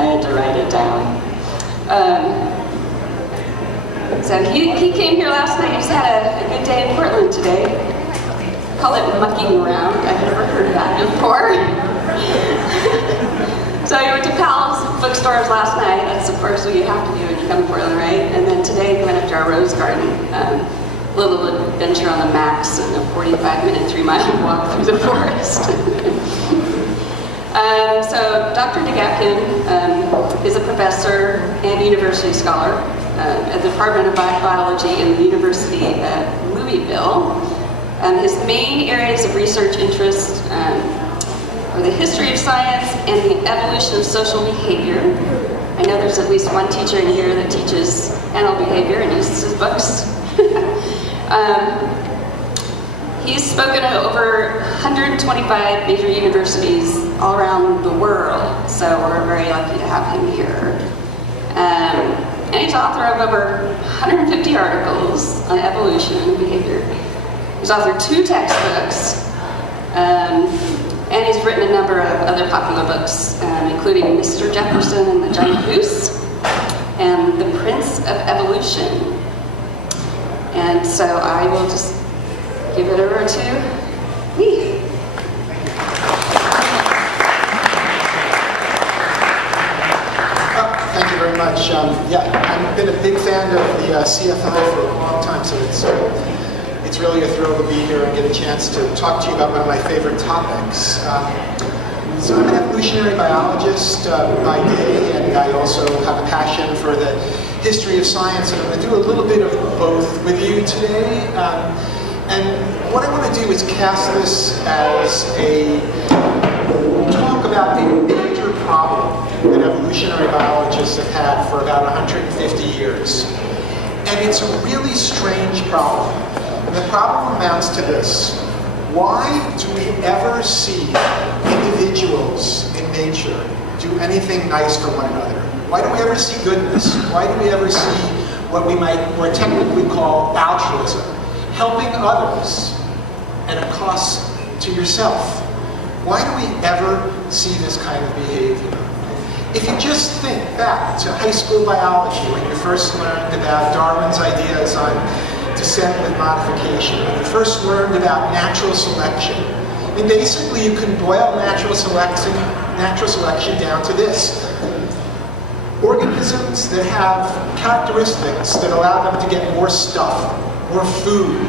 I had to write it down. So he came here last night. He's had a good day in Portland today. Call it mucking around. I've never heard of that before. So he went to Powell's bookstores last night. That's of course what you have to do when you come to Portland, right? And then today he went up to our rose garden. Little adventure on the Max and a 45-minute 3-mile walk through the forest. So Dr. Dugatkin is a professor and university scholar at the Department of Biology in the University of Louisville. His main areas of research interest are the history of science and the evolution of social behavior. I know there's at least one teacher in here that teaches animal behavior and uses his books. He's spoken at over 125 major universities all around the world, so we're very lucky to have him here. And he's author of over 150 articles on evolution and behavior. He's authored 2 textbooks, and he's written a number of other popular books, including Mr. Jefferson and the Giant Goose, and The Prince of Evolution. And so I will just give it over to me. Thank you very much. I've been a big fan of the CFI for a long time, so it's really a thrill to be here and get a chance to talk to you about one of my favorite topics. So I'm an evolutionary biologist by day, and I also have a passion for the history of science, and I'm going to do a little bit of both with you today. And what I want to do is cast this as a talk about a major problem that evolutionary biologists have had for about 150 years. And it's a really strange problem. And the problem amounts to this. Why do we ever see individuals in nature do anything nice for one another? Why do we ever see goodness? Why do we ever see what we might more technically call altruism? Helping others at a cost to yourself. Why do we ever see this kind of behavior? If you just think back to high school biology, when you first learned about Darwin's ideas on descent with modification, when you first learned about natural selection, I mean, basically you can boil natural selection down to this. Organisms that have characteristics that allow them to get more stuff, more food,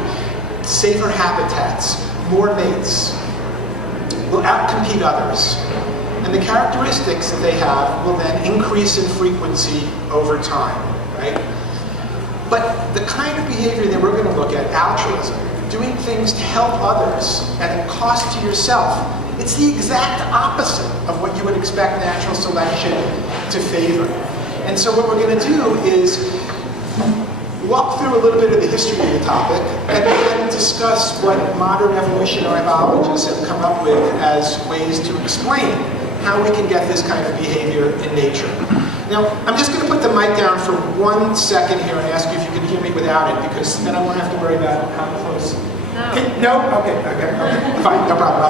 safer habitats, more mates, will outcompete others. And the characteristics that they have will then increase in frequency over time, right? But the kind of behavior that we're going to look at, altruism, doing things to help others at a cost to yourself, it's the exact opposite of what you would expect natural selection to favor. And so what we're going to do is walk through a little bit of the history of the topic and then discuss what modern evolutionary biologists have come up with as ways to explain how we can get this kind of behavior in nature. Now, I'm just going to put the mic down for 1 second here and ask you if you can hear me without it, because then I won't have to worry about how close. No? Okay, fine, no problem.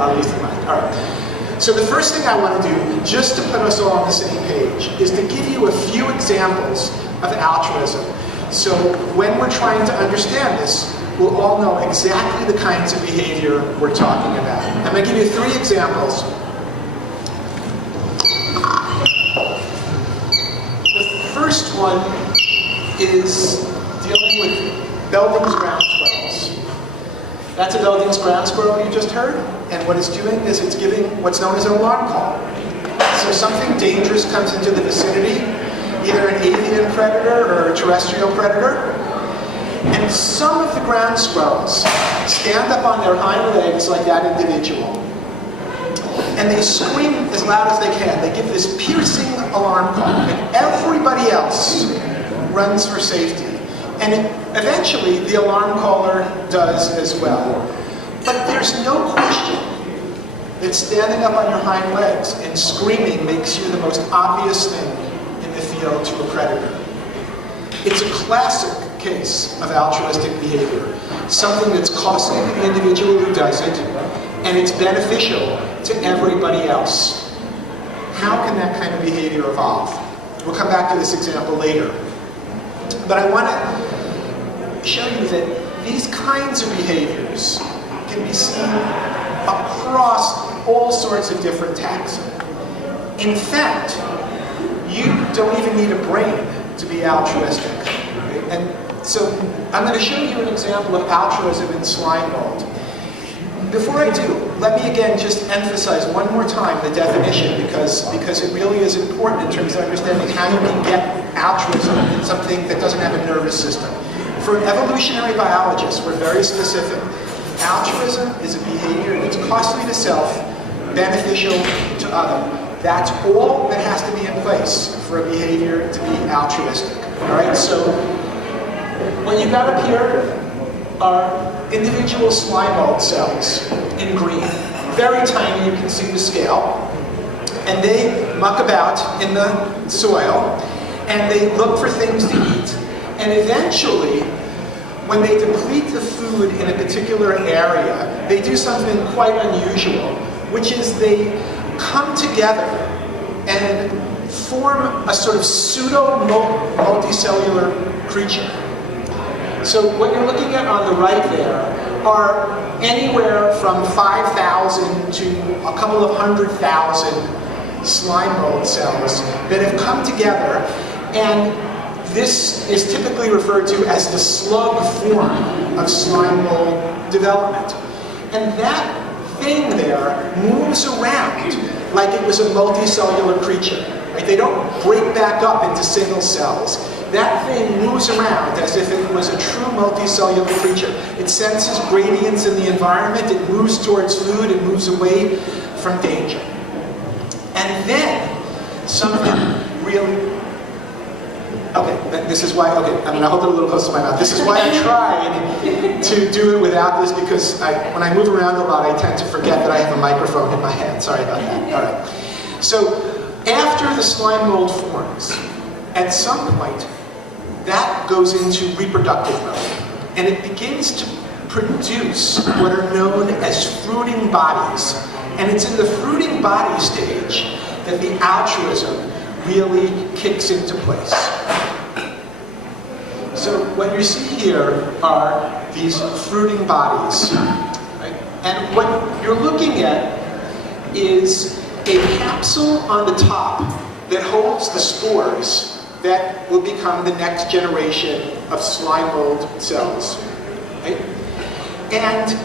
I'll use the mic. All right. So the first thing I want to do, just to put us all on the same page, is to give you a few examples of altruism. So when we're trying to understand this, we'll all know exactly the kinds of behavior we're talking about. I'm going to give you 3 examples. The first one is dealing with Belding's ground squirrels. That's a Belding's ground squirrel you just heard, and what it's doing is it's giving what's known as an alarm call. So something dangerous comes into the vicinity, either an avian predator or a terrestrial predator, and some of the ground squirrels stand up on their hind legs like that individual, and they scream as loud as they can. They give this piercing alarm call, and everybody else runs for safety. And eventually, the alarm caller does as well. But there's no question that standing up on your hind legs and screaming makes you the most obvious thing in the field to a predator. It's a classic case of altruistic behavior, something that's costly to the individual who does it, and it's beneficial to everybody else. How can that kind of behavior evolve? We'll come back to this example later. But I want to show you that these kinds of behaviors can be seen across all sorts of different taxa. In fact, you don't even need a brain to be altruistic. Right? And so I'm going to show you an example of altruism in slime mold. Before I do, let me again just emphasize one more time the definition because it really is important in terms of understanding how you can get altruism in something that doesn't have a nervous system. For evolutionary biologists, we're very specific. Altruism is a behavior that's costly to self, beneficial to other. That's all that has to be in place for a behavior to be altruistic. All right, so what you've got up here are individual slime mold cells in green. Very tiny, you can see the scale. And they muck about in the soil, and they look for things to eat. And eventually, when they deplete the food in a particular area, they do something quite unusual, which is they come together and form a sort of pseudo-multicellular creature. So what you're looking at on the right there are anywhere from 5,000 to a couple of 100,000 slime mold cells that have come together, and this is typically referred to as the slug form of slime mold development. And that thing there moves around like it was a multicellular creature. Right? They don't break back up into single cells. That thing moves around as if it was a true multicellular creature. It senses gradients in the environment, it moves towards food, it moves away from danger. And then, something really... Okay, this is why, okay, I'm going to hold it a little close to my mouth. This is why I tried to do it without this, because when I move around a lot, I tend to forget that I have a microphone in my hand. Sorry about that. All right. So, after the slime mold forms, at some point, that goes into reproductive mode, and it begins to produce what are known as fruiting bodies. And it's in the fruiting body stage that the altruism really kicks into place. So what you see here are these fruiting bodies. Right? And what you're looking at is a capsule on the top that holds the spores that will become the next generation of slime mold cells. Right? And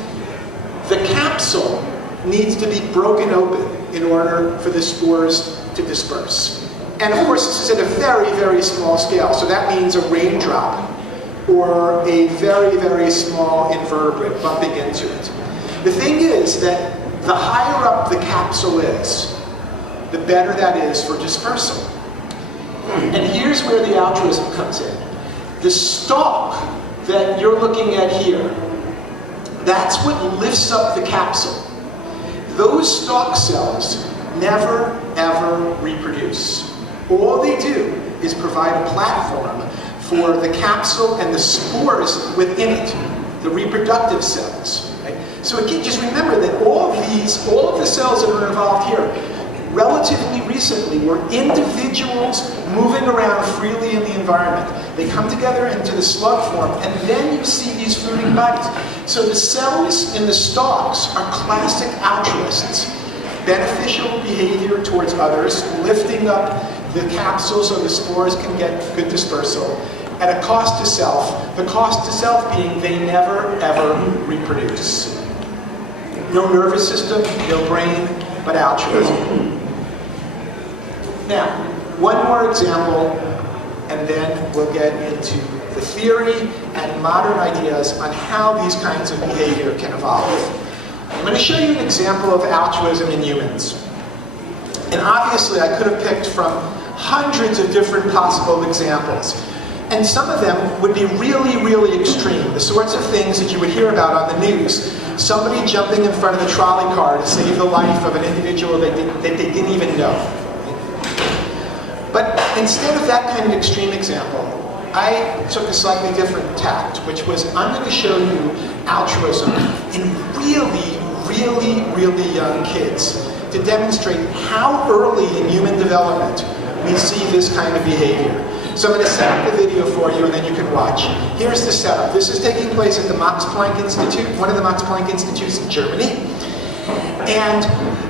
the capsule needs to be broken open in order for the spores to disperse. And of course, this is at a very, very small scale. So that means a raindrop or a very, very small invertebrate bumping into it. The thing is that the higher up the capsule is, the better that is for dispersal. And here's where the altruism comes in. The stalk that you're looking at here, that's what lifts up the capsule. Those stalk cells never, ever reproduce. All they do is provide a platform for the capsule and the spores within it, the reproductive cells. Right? So again, just remember that all of the cells that are involved here, relatively recently, were individuals moving around freely in the environment. They come together into the slug form, and then you see these fruiting bodies. So the cells in the stalks are classic altruists. Beneficial behavior towards others, lifting up the capsule so the spores can get good dispersal, at a cost to self. The cost to self being they never, ever reproduce. No nervous system, no brain, but altruism. Now, one more example, and then we'll get into the theory and modern ideas on how these kinds of behavior can evolve. I'm going to show you an example of altruism in humans. And obviously, I could have picked from hundreds of different possible examples. And some of them would be really, really extreme. The sorts of things that you would hear about on the news. Somebody jumping in front of the trolley car to save the life of an individual that they didn't even know. But instead of that kind of extreme example, I took a slightly different tact, which was I'm going to show you altruism in really, really, really young kids to demonstrate how early in human development development, we see this kind of behavior. So I'm going to set up the video for you and then you can watch. Here's the setup. This is taking place at the Max Planck Institute, one of the Max Planck Institutes in Germany. And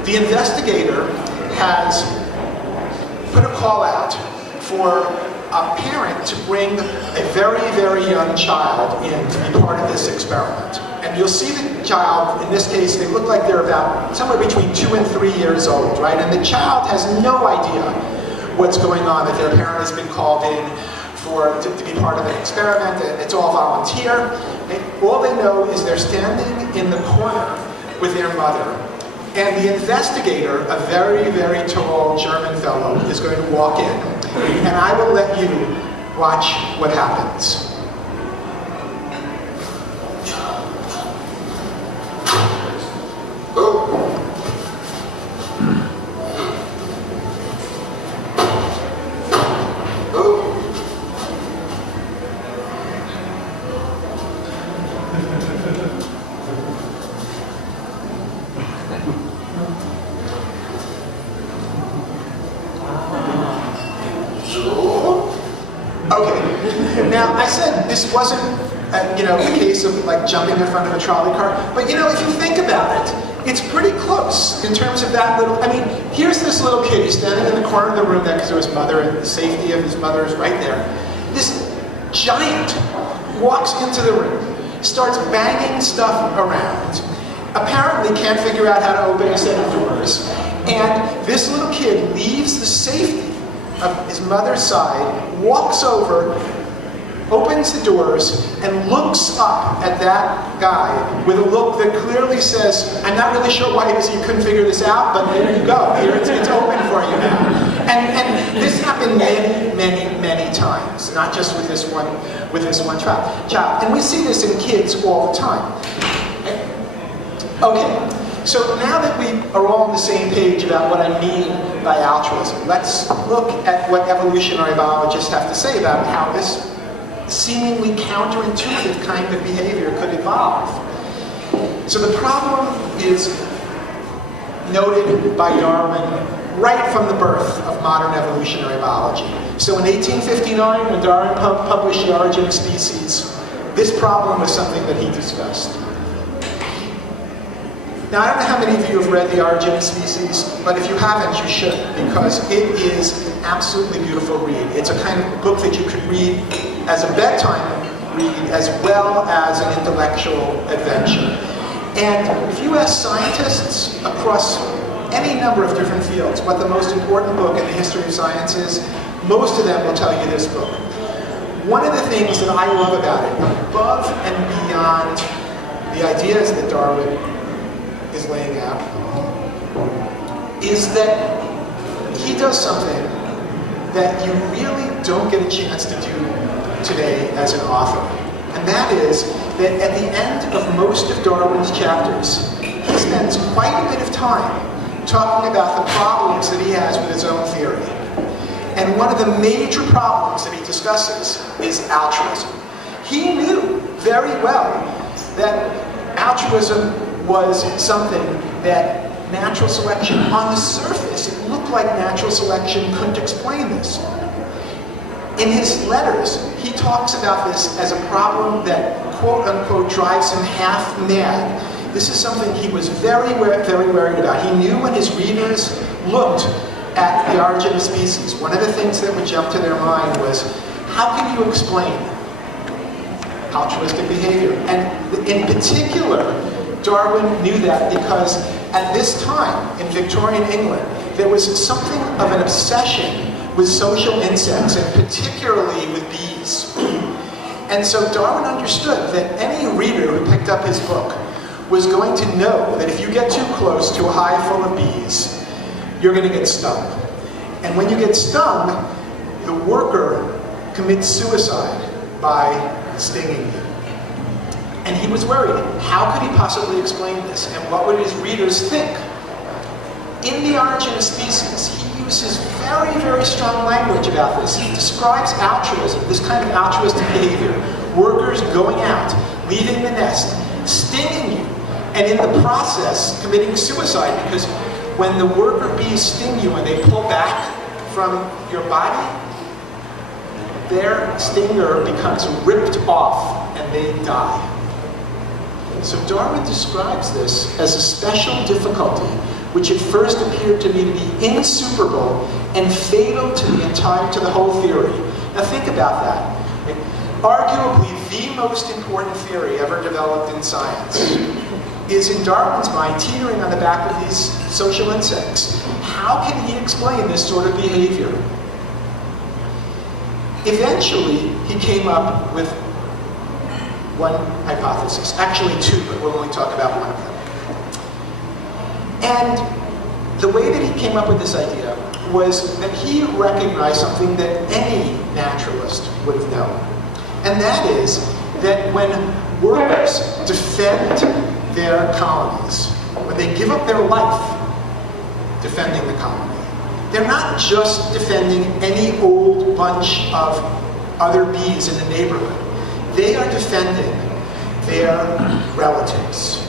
the investigator has put a call out for a parent to bring a very, very young child in to be part of this experiment. And you'll see the child, in this case, they look like they're about somewhere between 2 and 3 years old, right? And the child has no idea what's going on, that their parent has been called in to be part of an experiment, and it's all volunteer. And all they know is they're standing in the corner with their mother. And the investigator, a very, very tall German fellow, is going to walk in. And I will let you watch what happens. Okay, now I said this wasn't a case of like jumping in front of a trolley car, but if you think about it, it's pretty close in terms of that little, here's this little kid, he's standing in the corner of the room next to his mother, and the safety of his mother is right there. This giant walks into the room, starts banging stuff around, apparently can't figure out how to open a set of doors, and this little kid leaves the safety of his mother's side, walks over, opens the doors, and looks up at that guy with a look that clearly says, I'm not really sure why you couldn't figure this out, but there you go. Here it's open for you now. And this happened many, many, many times, not just with this one child. And we see this in kids all the time. Okay. So now that we are all on the same page about what I mean by altruism, let's look at what evolutionary biologists have to say about how this seemingly counterintuitive kind of behavior could evolve. So the problem is noted by Darwin right from the birth of modern evolutionary biology. So in 1859, when Darwin published The Origin of Species, this problem was something that he discussed. Now, I don't know how many of you have read The Origin of Species, but if you haven't, you should, because it is an absolutely beautiful read. It's a kind of book that you could read as a bedtime read, as well as an intellectual adventure. And if you ask scientists across any number of different fields what the most important book in the history of science is, most of them will tell you this book. One of the things that I love about it, above and beyond the ideas that Darwin is laying out, is that he does something that you really don't get a chance to do today as an author. And that is that at the end of most of Darwin's chapters, he spends quite a bit of time talking about the problems that he has with his own theory. And one of the major problems that he discusses is altruism. He knew very well that altruism was something that natural selection, on the surface, it looked like natural selection couldn't explain this. In his letters, he talks about this as a problem that, quote unquote, drives him half mad. This is something he was very, very worried about. He knew when his readers looked at The Origin of Species, one of the things that would jump to their mind was, how can you explain altruistic behavior? And in particular, Darwin knew that because at this time in Victorian England, there was something of an obsession with social insects, and particularly with bees. And so Darwin understood that any reader who picked up his book was going to know that if you get too close to a hive full of bees, you're going to get stung. And when you get stung, the worker commits suicide by stinging you. And he was worried. How could he possibly explain this? And what would his readers think? In The Origin of Species, he uses very, very strong language about this. He describes altruism, this kind of altruistic behavior. Workers going out, leaving the nest, stinging you, and in the process, committing suicide, because when the worker bees sting you and they pull back, from your body, their stinger becomes ripped off and they die. So Darwin describes this as a special difficulty which at first appeared to me to be insuperable and fatal to the whole theory. Now think about that. Arguably the most important theory ever developed in science is, in Darwin's mind, teetering on the back of these social insects. How can he explain this sort of behavior? Eventually, he came up with one hypothesis, actually two, but we'll only talk about one of them. And the way that he came up with this idea was that he recognized something that any naturalist would have known. And that is that when workers defend their colonies, when they give up their life defending the colony, they're not just defending any old bunch of other bees in the neighborhood. They are defending their relatives.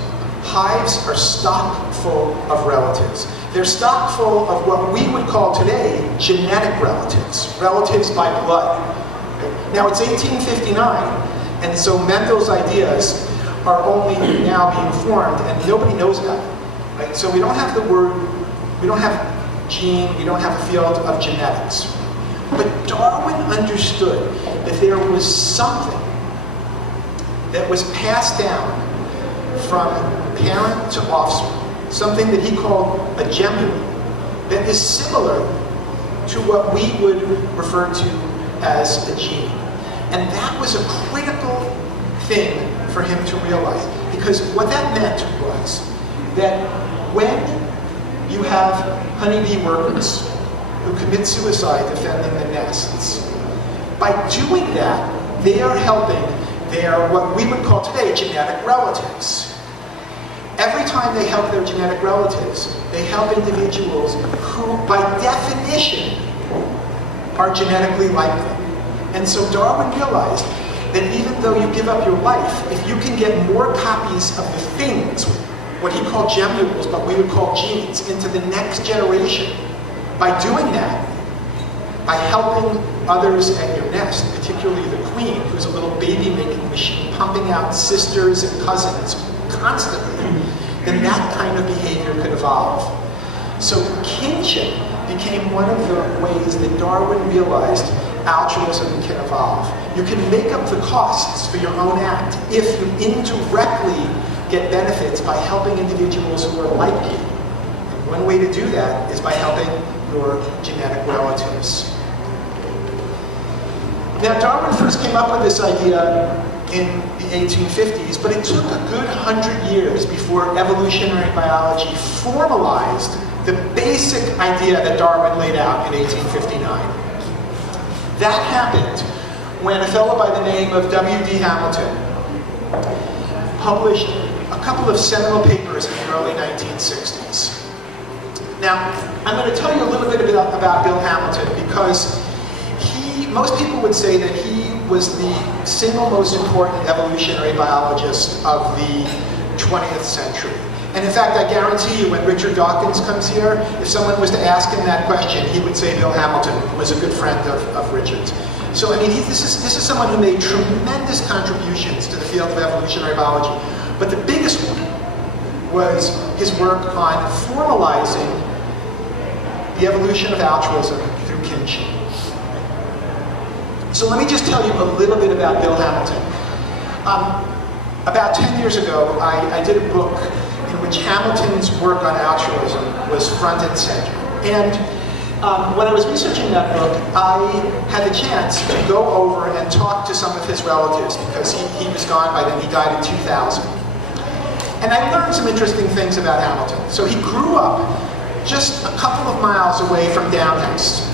Hives are stock full of relatives. They're stock full of what we would call today genetic relatives, relatives by blood. Now it's 1859, and so Mendel's ideas are only now being formed, and nobody knows about it. Right? So we don't have the word, we don't have gene, we don't have a field of genetics. But Darwin understood that there was something that was passed down from parent to offspring, something that he called a gemulum, that is similar to what we would refer to as a gene. And that was a critical thing for him to realize, because what that meant was that when you have honeybee workers who commit suicide defending the nests, by doing that, they are helping their, what we would call today, genetic relatives. Every time they help their genetic relatives, they help individuals who, by definition, are genetically like them. And so Darwin realized that even though you give up your life, if you can get more copies of the things, what he called gemmules, but we would call genes, into the next generation, by doing that, by helping others at your nest, particularly the queen, who's a little baby-making machine, pumping out sisters and cousins constantly, then that kind of behavior could evolve. So kinship became one of the ways that Darwin realized altruism can evolve. You can make up the costs for your own act if you indirectly get benefits by helping individuals who are like you. And one way to do that is by helping your genetic relatives. Now, Darwin first came up with this idea in the 1850s, but it took a good 100 years before evolutionary biology formalized the basic idea that Darwin laid out in 1859. That happened when a fellow by the name of W.D. Hamilton published a couple of seminal papers in the early 1960s. Now, I'm going to tell you a little bit about Bill Hamilton because most people would say that he was the single most important evolutionary biologist of the 20th century. And in fact, I guarantee you, when Richard Dawkins comes here, if someone was to ask him that question, he would say Bill Hamilton was a good friend of Richard's. So, I mean, this is someone who made tremendous contributions to the field of evolutionary biology. But the biggest one was his work on formalizing the evolution of altruism through kinship. So let me just tell you a little bit about Bill Hamilton. About 10 years ago, I did a book in which Hamilton's work on altruism was front and center. And when I was researching that book, I had the chance to go over and talk to some of his relatives because he was gone by then. He died in 2000. And I learned some interesting things about Hamilton. So he grew up just a couple of miles away from Downhouse.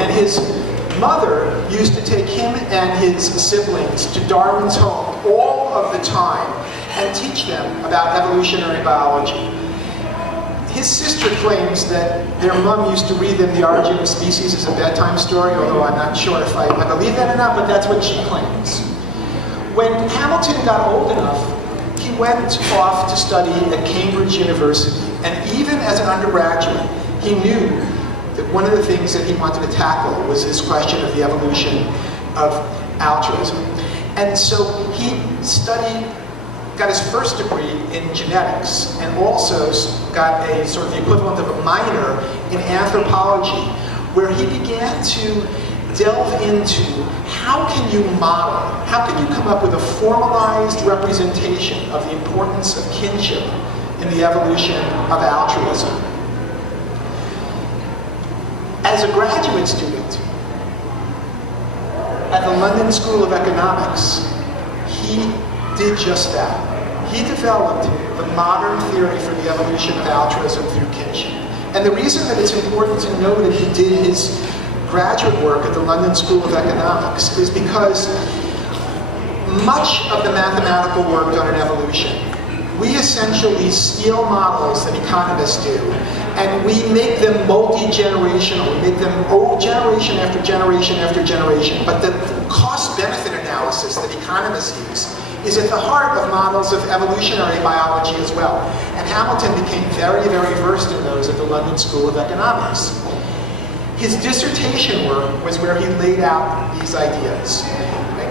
And his mother used to take him and his siblings to Darwin's home all of the time and teach them about evolutionary biology. His sister claims that their mom used to read them The Origin of Species as a bedtime story, although I'm not sure if I believe that or not, but that's what she claims. When Hamilton got old enough, he went off to study at Cambridge University, and even as an undergraduate, he knew that one of the things that he wanted to tackle was this question of the evolution of altruism. And so he got his first degree in genetics, and also got a sort of the equivalent of a minor in anthropology, where he began to delve into how can you model, how can you come up with a formalized representation of the importance of kinship in the evolution of altruism. As a graduate student at the London School of Economics, he did just that. He developed the modern theory for the evolution of altruism through kinship. And the reason that it's important to know that he did his graduate work at the London School of Economics is because much of the mathematical work done in evolution, we essentially steal models that economists do, and we make them multi-generational. We make them generation after generation after generation. But the cost-benefit analysis that economists use is at the heart of models of evolutionary biology as well. And Hamilton became very, very versed in those at the London School of Economics. His dissertation work was where he laid out these ideas.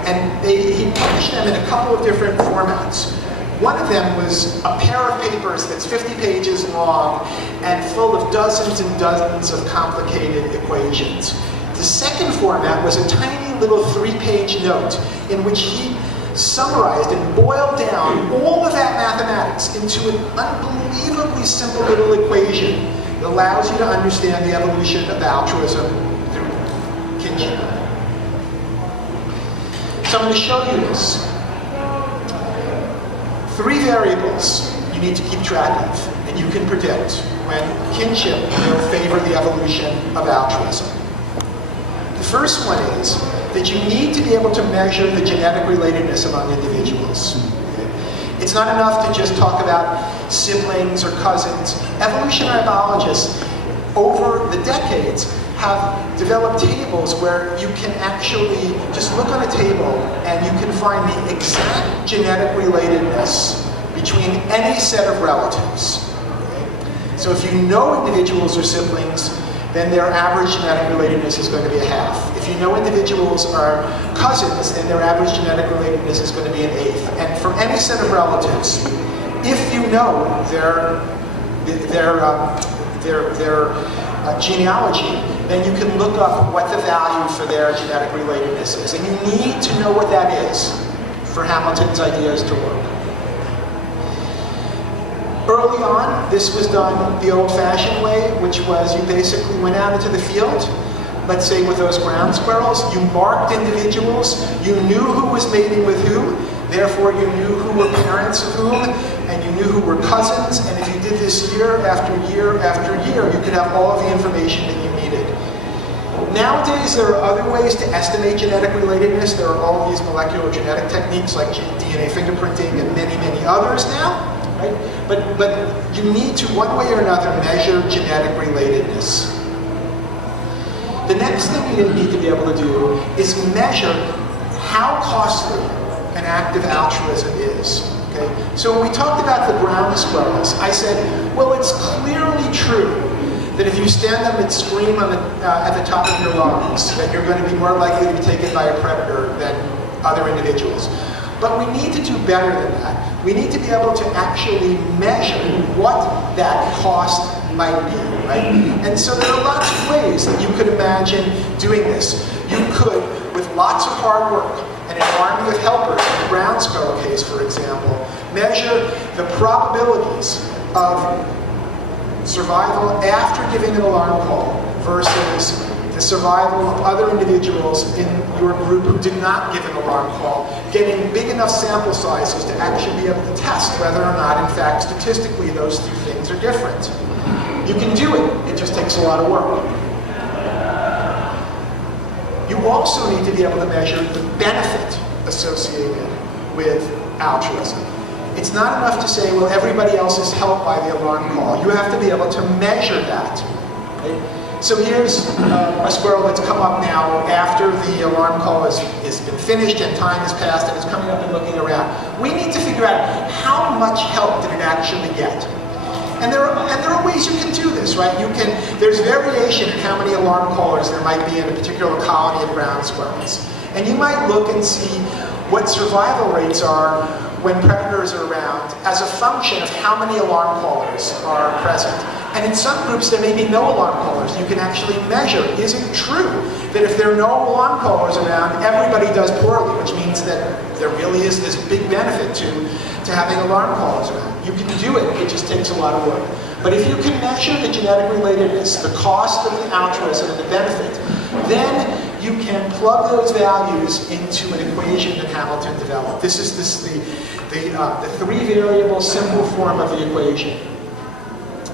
And he published them in a couple of different formats. One of them was a pair of papers that's 50 pages long and full of dozens and dozens of complicated equations. The second format was a tiny little 3-page note in which he summarized and boiled down all of that mathematics into an unbelievably simple little equation that allows you to understand the evolution of altruism through kinship. So I'm going to show you this. 3 variables you need to keep track of, and you can predict when kinship will favor the evolution of altruism. The first one is that you need to be able to measure the genetic relatedness among individuals. It's not enough to just talk about siblings or cousins. Evolutionary biologists, over the decades, have developed tables where you can actually just look on a table and you can find the exact genetic relatedness between any set of relatives. Okay? So if you know individuals are siblings, then their average genetic relatedness is going to be a half. If you know individuals are cousins, then their average genetic relatedness is going to be an eighth. And for any set of relatives, if you know their genealogy, then you can look up what the value for their genetic relatedness is. And you need to know what that is for Hamilton's ideas to work. Early on, this was done the old-fashioned way, which was you basically went out into the field, let's say with those ground squirrels, you marked individuals, you knew who was mating with who, therefore you knew who were parents of whom, and you knew who were cousins, and if you did this year after year after year, you could have all of the information that you needed. Nowadays, there are other ways to estimate genetic relatedness. There are all of these molecular genetic techniques like DNA fingerprinting and many, many others now. Right? But you need to, one way or another, measure genetic relatedness. The next thing you need to be able to do is measure how costly an act of altruism is. Okay? So when we talked about the ground squirrels, I said, well, it's clearly true that if you stand up and scream at the top of your lungs, that you're going to be more likely to be taken by a predator than other individuals. But we need to do better than that. We need to be able to actually measure what that cost might be, right? And so there are lots of ways that you could imagine doing this. You could, with lots of hard work and an army of helpers, in the ground squirrel case, for example, measure the probabilities of survival after giving an alarm call versus the survival of other individuals in your group who did not give an alarm call, getting big enough sample sizes to actually be able to test whether or not, in fact, statistically, those two things are different. You can do it, it just takes a lot of work. You also need to be able to measure the benefit associated with altruism. It's not enough to say, well, everybody else is helped by the alarm call. You have to be able to measure that. Right? So here's a squirrel that's come up now after the alarm call has been finished and time has passed and it's coming up and looking around. We need to figure out how much help did it actually get. And there are ways you can do this, right? There's variation in how many alarm callers there might be in a particular colony of ground squirrels. And you might look and see what survival rates are when predators are around as a function of how many alarm callers are present. And in some groups, there may be no alarm callers. You can actually measure, is it true that if there are no alarm callers around, everybody does poorly, which means that there really is this big benefit to having alarm callers around. You can do it, it just takes a lot of work. But if you can measure the genetic relatedness, the cost of the altruism and the benefit, then you can plug those values into an equation that Hamilton developed. This is the three-variable simple form of the equation.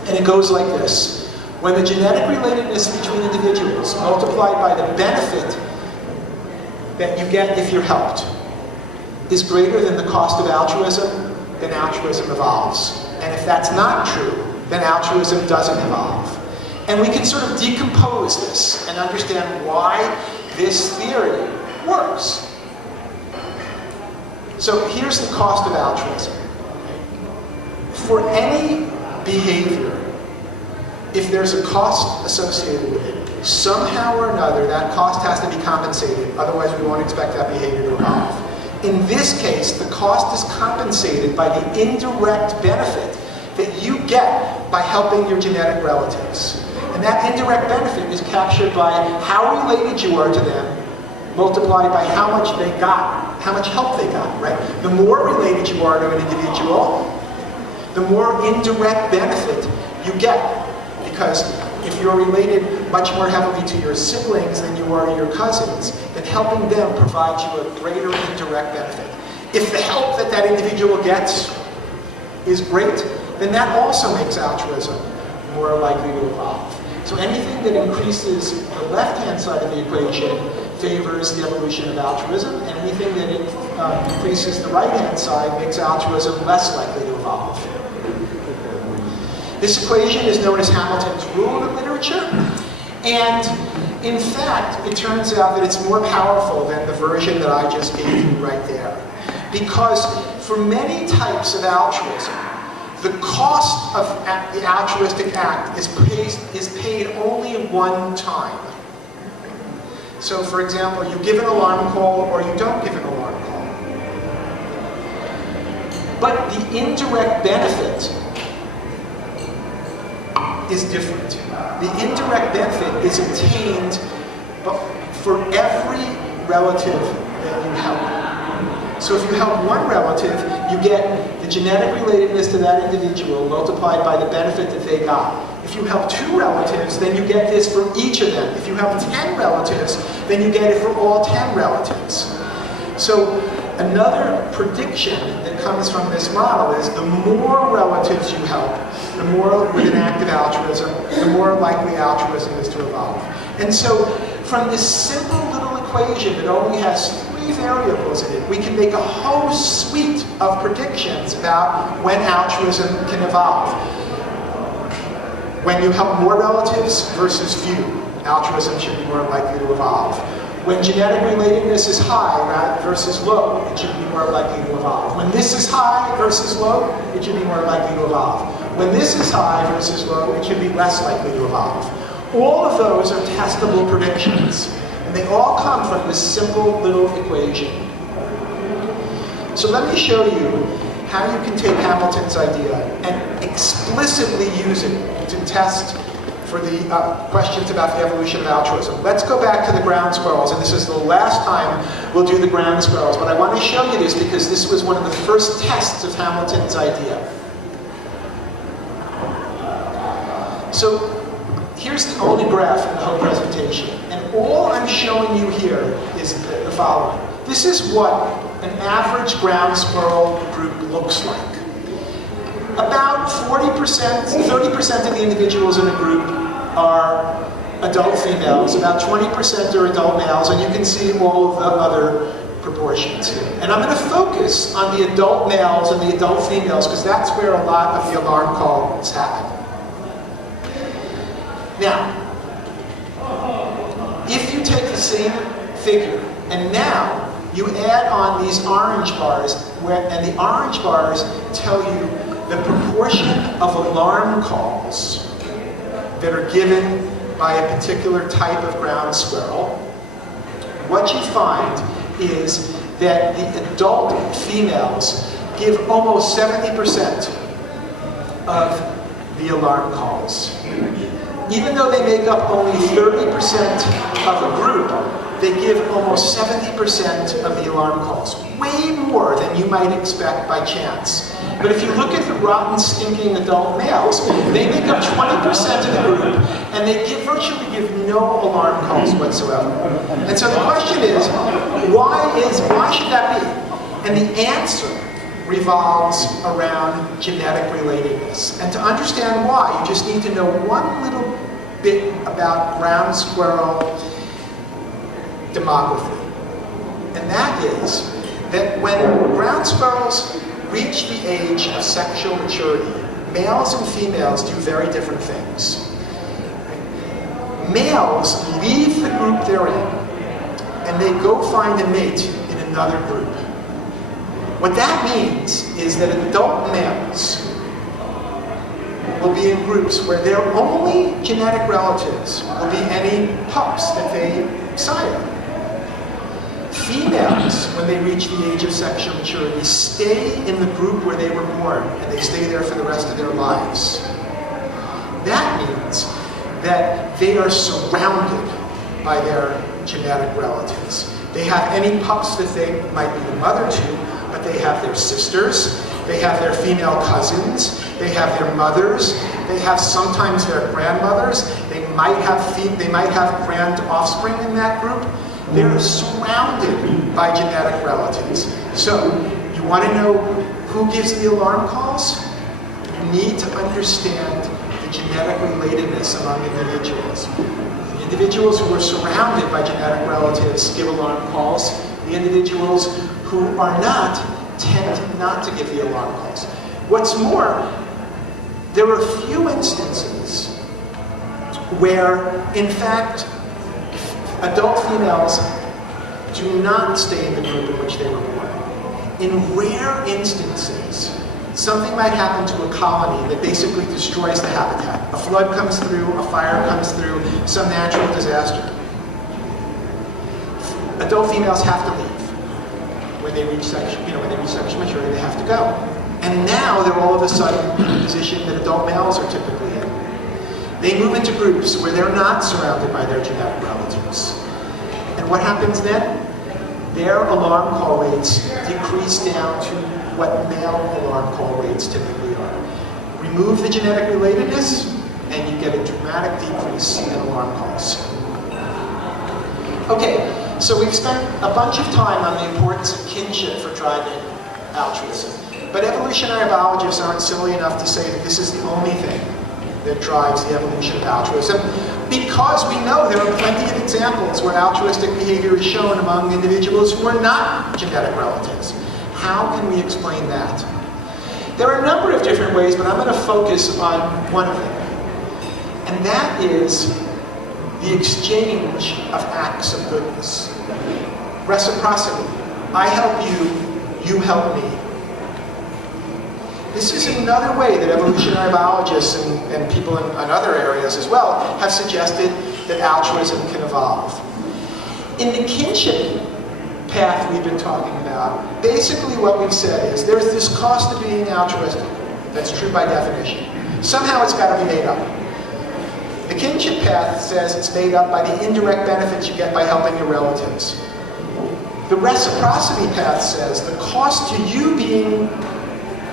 And it goes like this. When the genetic relatedness between individuals multiplied by the benefit that you get if you're helped is greater than the cost of altruism, then altruism evolves. And if that's not true, then altruism doesn't evolve. And we can sort of decompose this and understand why this theory works. So here's the cost of altruism. For any behavior, if there's a cost associated with it, somehow or another that cost has to be compensated, otherwise we won't expect that behavior to evolve. In this case, the cost is compensated by the indirect benefit that you get by helping your genetic relatives. And that indirect benefit is captured by how related you are to them, multiplied by how much they got, how much help they got, right? The more related you are to an individual, the more indirect benefit you get. Because if you're related much more heavily to your siblings than you are to your cousins, then helping them provides you a greater indirect benefit. If the help that that individual gets is great, then that also makes altruism more likely to evolve. So anything that increases the left-hand side of the equation favors the evolution of altruism, and anything that increases the right-hand side makes altruism less likely to evolve. This equation is known as Hamilton's rule in literature, and in fact, it turns out that it's more powerful than the version that I just gave you right there. Because for many types of altruism, the cost of the altruistic act is paid only one time. So for example, you give an alarm call or you don't give an alarm call. But the indirect benefit is different. The indirect benefit is obtained for every relative that you help. So if you help one relative, you get the genetic relatedness to that individual multiplied by the benefit that they got. If you help two relatives, then you get this for each of them. If you help 10 relatives, then you get it for all 10 relatives. So another prediction that comes from this model is the more relatives you help, the more with an act of altruism, the more likely altruism is to evolve. And so from this simple little equation that only has 3 variables in it, we can make a whole suite of predictions about when altruism can evolve. When you help more relatives versus few, altruism should be more likely to evolve. When genetic relatedness is high versus low, it should be more likely to evolve. When this is high versus low, it should be more likely to evolve. When this is high versus low, it should be less likely to evolve. All of those are testable predictions, and they all come from this simple little equation. So let me show you how you can take Hamilton's idea and explicitly use it to test for the questions about the evolution of altruism. Let's go back to the ground squirrels, and this is the last time we'll do the ground squirrels, but I want to show you this because this was one of the first tests of Hamilton's idea. So here's the only graph in the whole presentation, and all I'm showing you here is the following. This is what an average ground squirrel group looks like. About 40%, 30% of the individuals in a group are adult females, about 20% are adult males, and you can see all of the other proportions here. And I'm going to focus on the adult males and the adult females because that's where a lot of the alarm calls happen. Now, if you take the same figure and now you add on these orange bars, and the orange bars tell you the proportion of alarm calls that are given by a particular type of ground squirrel, what you find is that the adult females give almost 70% of the alarm calls. Even though they make up only 30% of a group, they give almost 70% of the alarm calls. Way more than you might expect by chance. But if you look at the rotten, stinking adult males, they make up 20% of the group, and they virtually give no alarm calls whatsoever. And so the question is, why should that be? And the answer revolves around genetic relatedness. And to understand why, you just need to know one little bit about ground squirrel demography. And that is that when ground squirrels reach the age of sexual maturity, males and females do very different things. Males leave the group they're in, and they go find a mate in another group. What that means is that adult males will be in groups where their only genetic relatives will be any pups that they sire. Females, when they reach the age of sexual maturity, stay in the group where they were born, and they stay there for the rest of their lives. That means that they are surrounded by their genetic relatives. They have any pups that they might be the mother to, but they have their sisters, they have their female cousins, they have their mothers, they have sometimes their grandmothers, they might have grand offspring in that group. They're surrounded by genetic relatives. So, you want to know who gives the alarm calls? You need to understand the genetic relatedness among individuals. The individuals who are surrounded by genetic relatives give alarm calls. The individuals who are not tend not to give the alarm calls. What's more, there are few instances where, in fact, adult females do not stay in the group in which they were born. In rare instances, something might happen to a colony that basically destroys the habitat. A flood comes through, a fire comes through, some natural disaster. Adult females have to leave. When they reach sexual maturity, they have to go. And now they're all of a sudden in the position that adult males are typically in. They move into groups where they're not surrounded by their genetic relatives. And what happens then? Their alarm call rates decrease down to what male alarm call rates typically are. Remove the genetic relatedness, and you get a dramatic decrease in alarm calls. Okay, so we've spent a bunch of time on the importance of kinship for driving altruism. But evolutionary biologists aren't silly enough to say that this is the only thing that drives the evolution of altruism, because we know there are plenty of examples where altruistic behavior is shown among individuals who are not genetic relatives. How can we explain that? There are a number of different ways, but I'm going to focus on one of them. And that is the exchange of acts of goodness. Reciprocity. I help you, you help me. This is another way that evolutionary biologists and people in other areas as well have suggested that altruism can evolve. In the kinship path we've been talking about, basically what we've said is there's this cost of being altruistic. That's true by definition. Somehow it's got to be made up. The kinship path says it's made up by the indirect benefits you get by helping your relatives. The reciprocity path says the cost to you being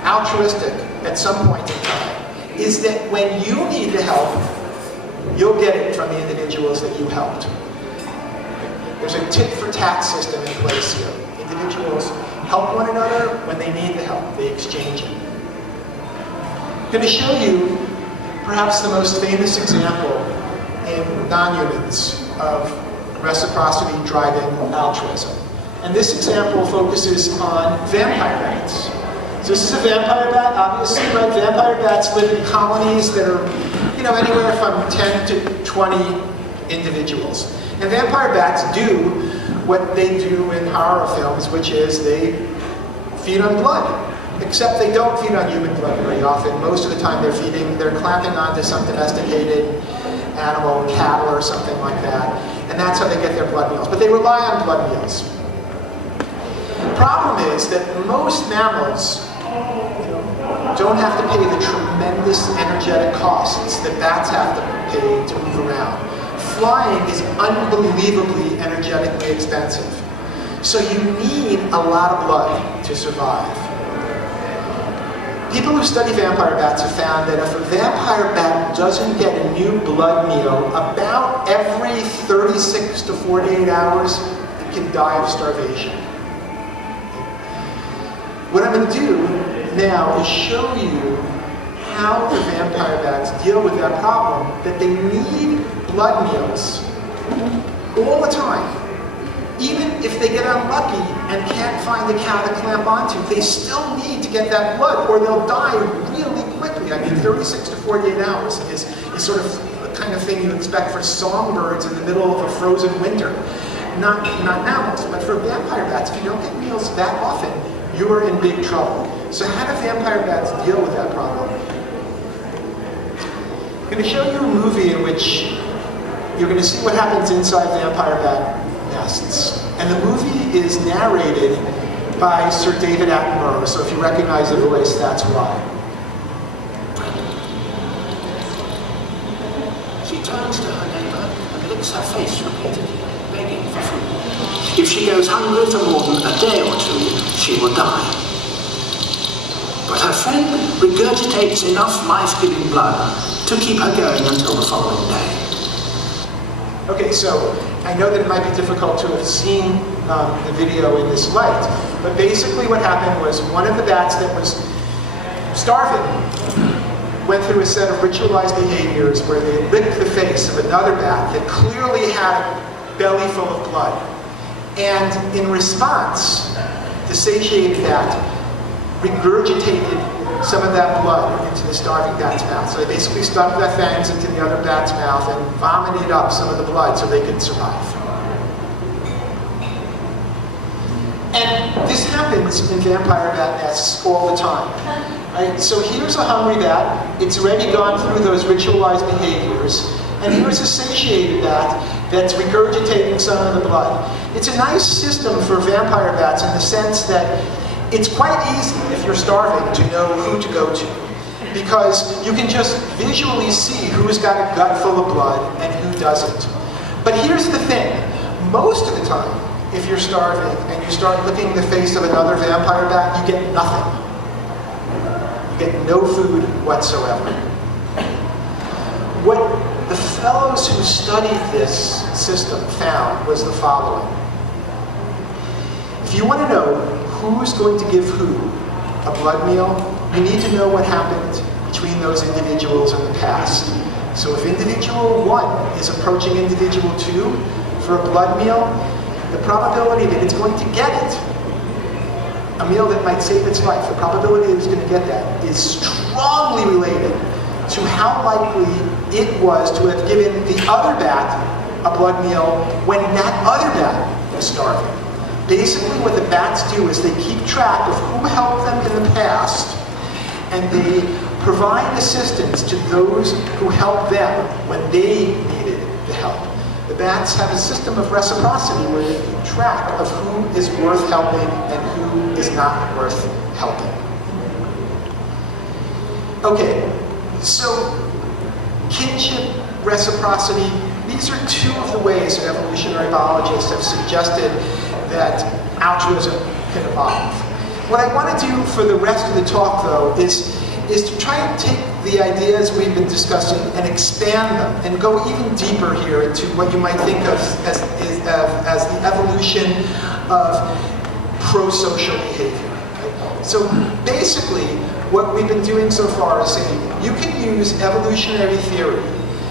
altruistic at some point in time is that when you need the help, you'll get it from the individuals that you helped. There's a tit-for-tat system in place here. Individuals help one another when they need the help. They exchange it. I'm going to show you perhaps the most famous example in non-humans of reciprocity driving altruism. And this example focuses on vampire bats. So this is a vampire bat, obviously, right? Vampire bats live in colonies that are, anywhere from 10 to 20 individuals. And vampire bats do what they do in horror films, which is they feed on blood. Except they don't feed on human blood very often. Most of the time they're clamping onto some domesticated animal, cattle or something like that, and that's how they get their blood meals. But they rely on blood meals. The problem is that most mammals don't have to pay the tremendous energetic costs that bats have to pay to move around. Flying is unbelievably energetically expensive. So you need a lot of blood to survive. People who study vampire bats have found that if a vampire bat doesn't get a new blood meal about every 36 to 48 hours, it can die of starvation. What I'm going to do now is show you how the vampire bats deal with that problem, that they need blood meals all the time. Even if they get unlucky and can't find a cow to clamp onto, they still need to get that blood or they'll die really quickly. I mean, 36 to 48 hours is sort of the kind of thing you expect for songbirds in the middle of a frozen winter. Not mammals, but for vampire bats, if you don't get meals that often, you are in big trouble. So how do vampire bats deal with that problem? I'm going to show you a movie in which you're going to see what happens inside vampire bat nests. And the movie is narrated by Sir David Attenborough, so if you recognize the voice, that's why. She turns to her neighbour and licks her face repeatedly, begging for food. If she goes hungry for more than a day or two, she will die. But her friend regurgitates enough life-giving blood to keep her going until the following day. Okay, so I know that it might be difficult to have seen the video in this light, but basically what happened was one of the bats that was starving went through a set of ritualized behaviors where they licked the face of another bat that clearly had a belly full of blood. And in response, the satiated bat regurgitated some of that blood into the starving bat's mouth. So they basically stuck their fangs into the other bat's mouth and vomited up some of the blood so they could survive. And this happens in vampire bat nests all the time. Right? So here's a hungry bat. It's already gone through those ritualized behaviors. And here's a satiated bat that's regurgitating some of the blood. It's a nice system for vampire bats in the sense that it's quite easy, if you're starving, to know who to go to. Because you can just visually see who's got a gut full of blood and who doesn't. But here's the thing. Most of the time, if you're starving and you start licking the face of another vampire bat, you get nothing. You get no food whatsoever. What the fellows who studied this system found was the following. If you want to know who's going to give who a blood meal, you need to know what happened between those individuals in the past. So if individual 1 is approaching individual 2 for a blood meal, the probability that it's going to get it, a meal that might save its life, the probability that it's going to get that is strongly related to how likely it was to have given the other bat a blood meal when that other bat was starving. Basically what the bats do is they keep track of who helped them in the past, and they provide assistance to those who helped them when they needed the help. The bats have a system of reciprocity where they keep track of who is worth helping and who is not worth helping. Okay, so kinship, reciprocity, these are two of the ways that evolutionary biologists have suggested that altruism can evolve. What I want to do for the rest of the talk, though, is to try and take the ideas we've been discussing and expand them and go even deeper here into what you might think of as the evolution of pro-social behavior. Right? So basically, what we've been doing so far is saying you can use evolutionary theory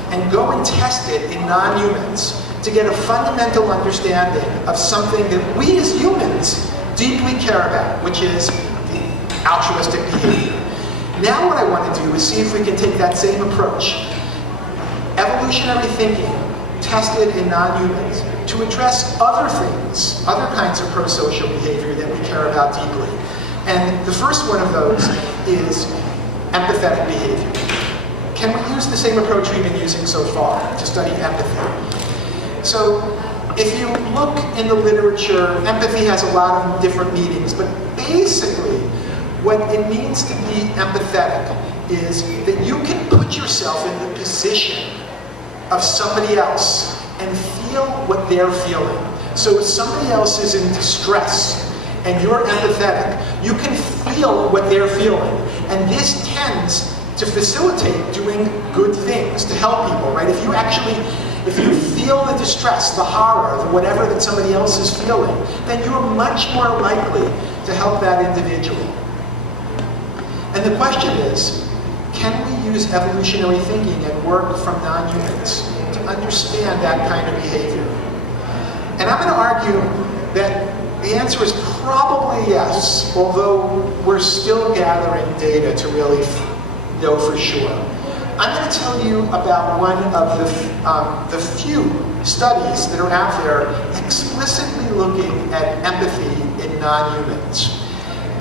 and go and test it in non-humans to get a fundamental understanding of something that we as humans deeply care about, which is the altruistic behavior. Now what I want to do is see if we can take that same approach, evolutionary thinking, tested in non-humans, to address other things, other kinds of pro-social behavior that we care about deeply. And the first one of those is empathetic behavior. Can we use the same approach we've been using so far to study empathy? So if you look in the literature, empathy has a lot of different meanings, but basically what it means to be empathetic is that you can put yourself in the position of somebody else and feel what they're feeling. So if somebody else is in distress and you're empathetic, you can feel what they're feeling. And this tends to facilitate doing good things, to help people, right? If you feel the distress, the horror, the whatever that somebody else is feeling, then you're much more likely to help that individual. And the question is, can we use evolutionary thinking and work from non-humans to understand that kind of behavior? And I'm going to argue that the answer is probably yes, although we're still gathering data to really know for sure. I'm going to tell you about one of the few studies that are out there explicitly looking at empathy in non-humans.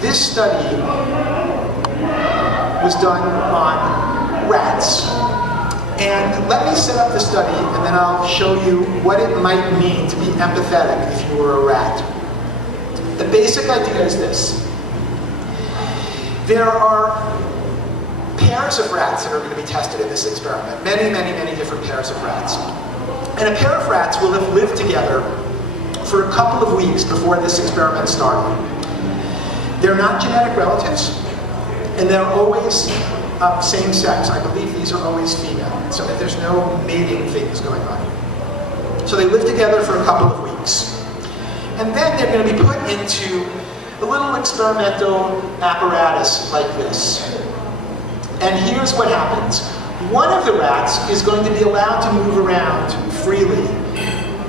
This study was done on rats. And let me set up the study, and then I'll show you what it might mean to be empathetic if you were a rat. The basic idea is this. There are pairs of rats that are going to be tested in this experiment. Many, many, many different pairs of rats. And a pair of rats will have lived together for a couple of weeks before this experiment started. They're not genetic relatives, and they're always same sex. I believe these are always female, so that there's no mating things going on here. So they live together for a couple of weeks. And then they're going to be put into a little experimental apparatus like this. And here's what happens. One of the rats is going to be allowed to move around freely.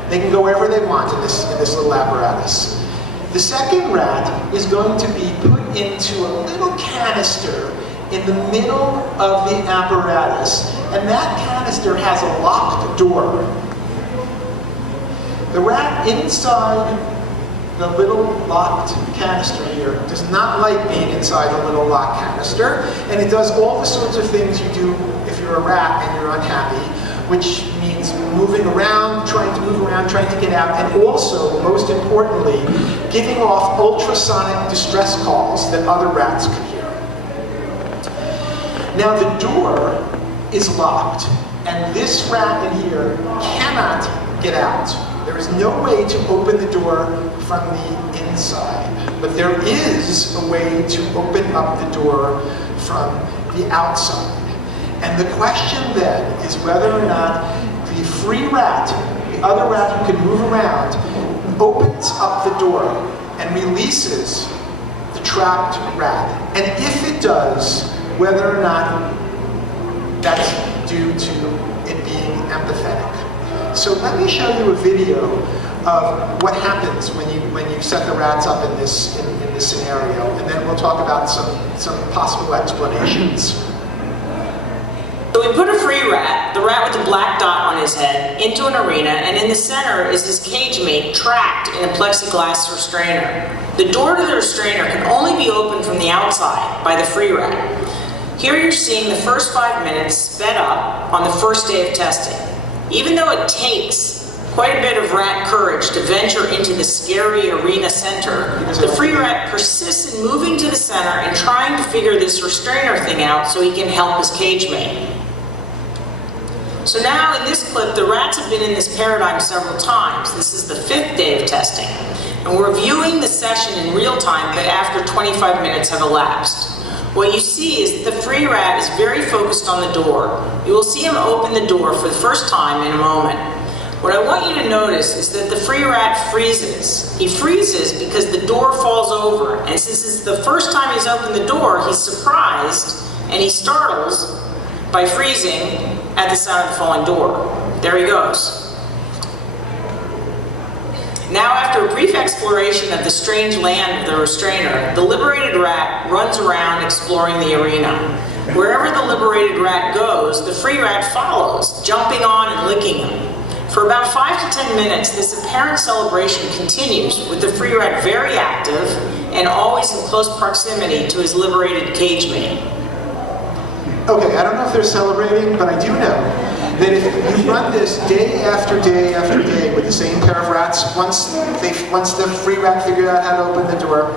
They can go wherever they want in this little apparatus. The second rat is going to be put into a little canister in the middle of the apparatus, and that canister has a locked door. The rat inside the little locked canister here does not like being inside the little locked canister, and it does all the sorts of things you do if you're a rat and you're unhappy, which means moving around, trying to get out, and also, most importantly, giving off ultrasonic distress calls that other rats can hear. Now the door is locked, and this rat in here cannot get out. There is no way to open the door from the inside, but there is a way to open up the door from the outside. And the question then is whether or not the free rat, the other rat who can move around, opens up the door and releases the trapped rat. And if it does, whether or not that's due to it being empathetic. So let me show you a video of what happens when you set the rats up in this scenario, and then we'll talk about some possible explanations. So we put a free rat, the rat with the black dot on his head, into an arena, and in the center is his cage mate trapped in a plexiglass restrainer. The door to the restrainer can only be opened from the outside by the free rat. Here you're seeing the first 5 minutes sped up on the first day of testing. Even though it takes quite a bit of rat courage to venture into the scary arena center, the free rat persists in moving to the center and trying to figure this restrainer thing out so he can help his cage mate. So now in this clip, the rats have been in this paradigm several times. This is the 5th day of testing. And we're viewing the session in real time, but after 25 minutes have elapsed. What you see is that the free rat is very focused on the door. You will see him open the door for the first time in a moment. What I want you to notice is that the free rat freezes. He freezes because the door falls over, and since it's the first time he's opened the door, he's surprised and he startles by freezing at the sound of the falling door. There he goes. Now, after a brief exploration of the strange land of the restrainer, the liberated rat runs around exploring the arena. Wherever the liberated rat goes, the free rat follows, jumping on and licking him. For about 5 to 10 minutes, this apparent celebration continues, with the free rat very active and always in close proximity to his liberated cage mate. Okay, I don't know if they're celebrating, but I do know that if you run this day after day after day with the same pair of rats, once the free rat figured out how to open the door,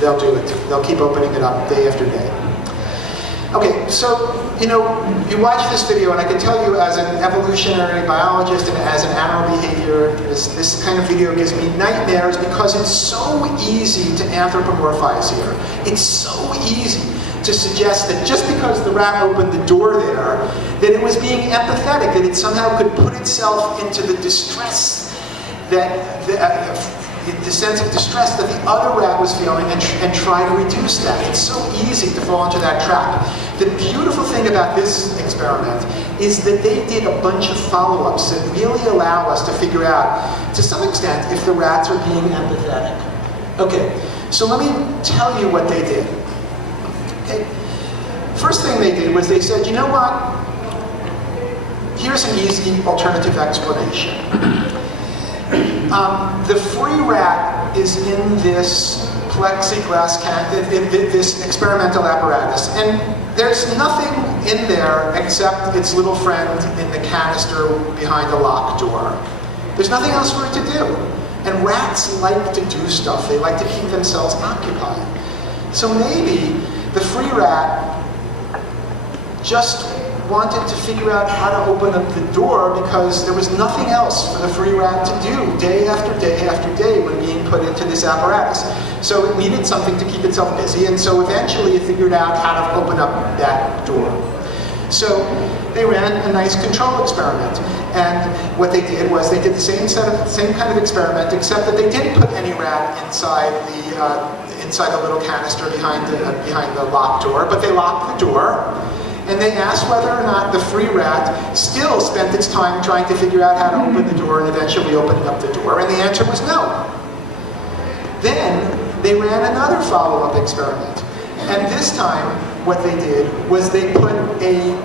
they'll do it. They'll keep opening it up day after day. Okay, so, you watch this video, and I can tell you as an evolutionary biologist and as an animal behavior, this kind of video gives me nightmares because it's so easy to anthropomorphize here. It's so easy to suggest that just because the rat opened the door there, that it was being empathetic, that it somehow could put itself into the distress that the sense of distress that the other rat was feeling and try to reduce that. It's so easy to fall into that trap. The beautiful thing about this experiment is that they did a bunch of follow-ups that really allow us to figure out, to some extent, if the rats are being empathetic. Okay, so let me tell you what they did. Okay. First thing they did was they said, you know what? Here's an easy alternative explanation. The free rat is in this plexiglass this experimental apparatus, and there's nothing in there except its little friend in the canister behind the locked door. There's nothing else for it to do. And rats like to do stuff. They like to keep themselves occupied. So maybe the free rat just wanted to figure out how to open up the door because there was nothing else for the free rat to do day after day after day when being put into this apparatus. So it needed something to keep itself busy, and so eventually it figured out how to open up that door. So they ran a nice control experiment, and what they did was they did the same kind of experiment, except that they didn't put any rat inside the little canister behind the locked door, but they locked the door. And they asked whether or not the free rat still spent its time trying to figure out how to open the door and eventually opening up the door, and the answer was no. Then they ran another follow-up experiment, and this time what they did was they put a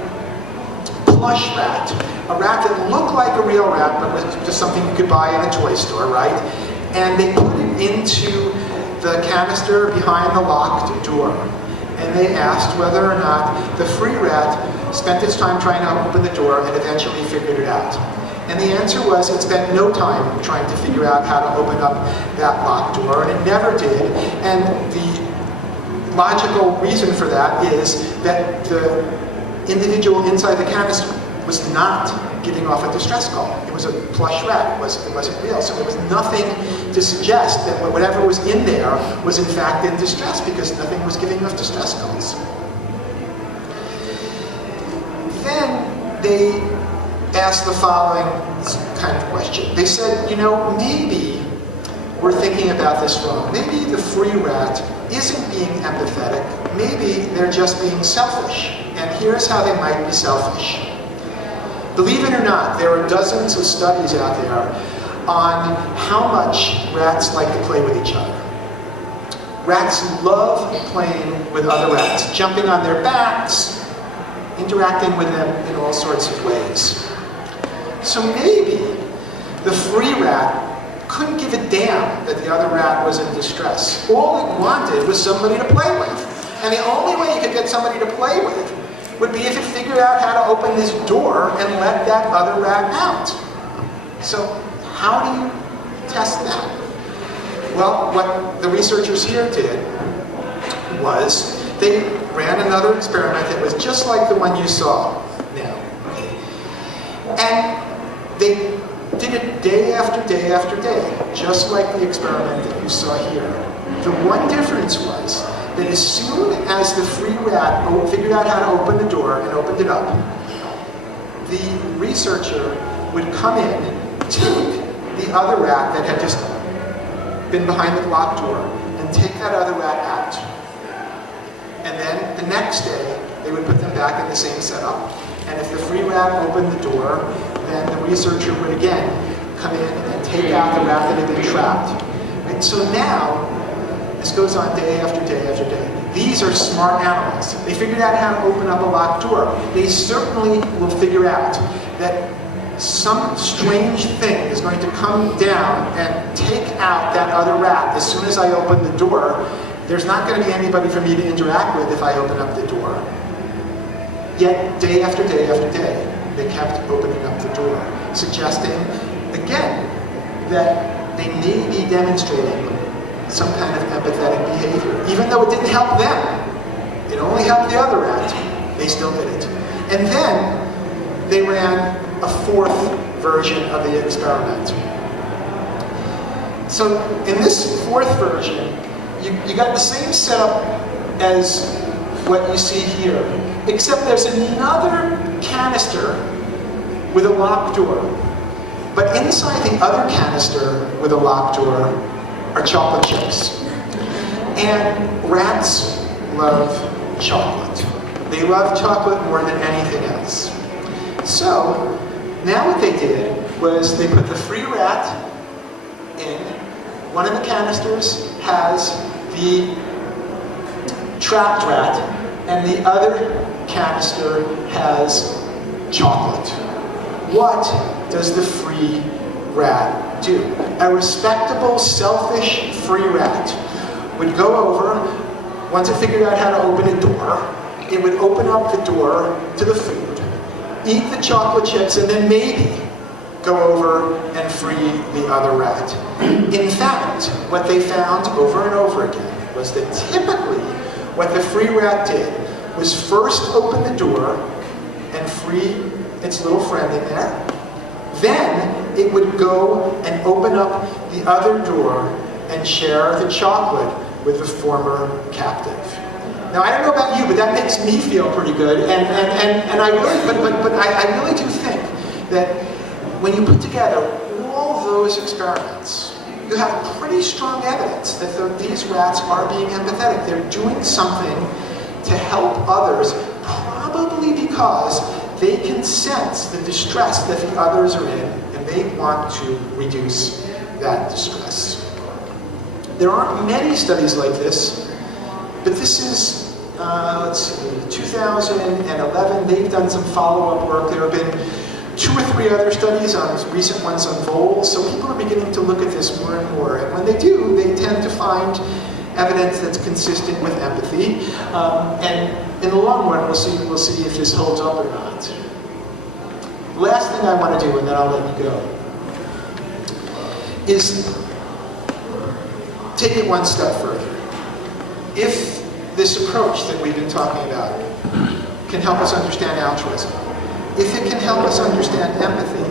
plush rat, a rat that looked like a real rat but was just something you could buy in a toy store, right? And they put it into the canister behind the locked door. And they asked whether or not the free rat spent its time trying to open the door and eventually figured it out. And the answer was it spent no time trying to figure out how to open up that locked door, and it never did. And the logical reason for that is that the individual inside the canister was not giving off a distress call. It was a plush rat. It wasn't real. So there was nothing to suggest that whatever was in there was in fact in distress, because nothing was giving off distress calls. Then they asked the following kind of question. They said, maybe we're thinking about this wrong. Maybe the free rat isn't being empathetic. Maybe they're just being selfish. And here's how they might be selfish. Believe it or not, there are dozens of studies out there on how much rats like to play with each other. Rats love playing with other rats, jumping on their backs, interacting with them in all sorts of ways. So maybe the free rat couldn't give a damn that the other rat was in distress. All it wanted was somebody to play with. And the only way you could get somebody to play with would be if it figured out how to open this door and let that other rat out. So how do you test that? Well, what the researchers here did was they ran another experiment that was just like the one you saw now. And they did it day after day after day, just like the experiment that you saw here. The one difference was that as soon as the free rat figured out how to open the door and opened it up, the researcher would come in, take the other rat that had just been behind the locked door, and take that other rat out. And then the next day, they would put them back in the same setup. And if the free rat opened the door, then the researcher would again come in and take out the rat that had been trapped. Right? So now, this goes on day after day after day. These are smart animals. They figured out how to open up a locked door. They certainly will figure out that some strange thing is going to come down and take out that other rat as soon as I open the door. There's not going to be anybody for me to interact with if I open up the door. Yet, day after day after day, they kept opening up the door, suggesting, again, that they may be demonstrating some kind of empathetic behavior. Even though it didn't help them, it only helped the other rat, they still did it. And then they ran a fourth version of the experiment. So in this fourth version, you got the same setup as what you see here, except there's another canister with a locked door. But inside the other canister with a locked door are chocolate chips. And rats love chocolate. They love chocolate more than anything else. So now what they did was they put the free rat in. One of the canisters has the trapped rat, and the other canister has chocolate. What does the free rat do? A respectable, selfish free rat would go over, once it figured out how to open a door, it would open up the door to the food, eat the chocolate chips, and then maybe go over and free the other rat. In fact, what they found over and over again was that typically what the free rat did was first open the door and free its little friend in there. Then it would go and open up the other door and share the chocolate with the former captive. Now, I don't know about you, but that makes me feel pretty good, and I really do think that when you put together all those experiments, you have pretty strong evidence that these rats are being empathetic. They're doing something to help others, probably because they can sense the distress that the others are in, and they want to reduce that distress. There aren't many studies like this, but this is, let's see, 2011. They've done some follow-up work. There have been 2 or 3 other studies, recent ones on voles, so people are beginning to look at this more and more. And when they do, they tend to find evidence that's consistent with empathy. And in the long run, we'll see if this holds up or not. Last thing I want to do, and then I'll let you go, is take it one step further. If this approach that we've been talking about can help us understand altruism, if it can help us understand empathy,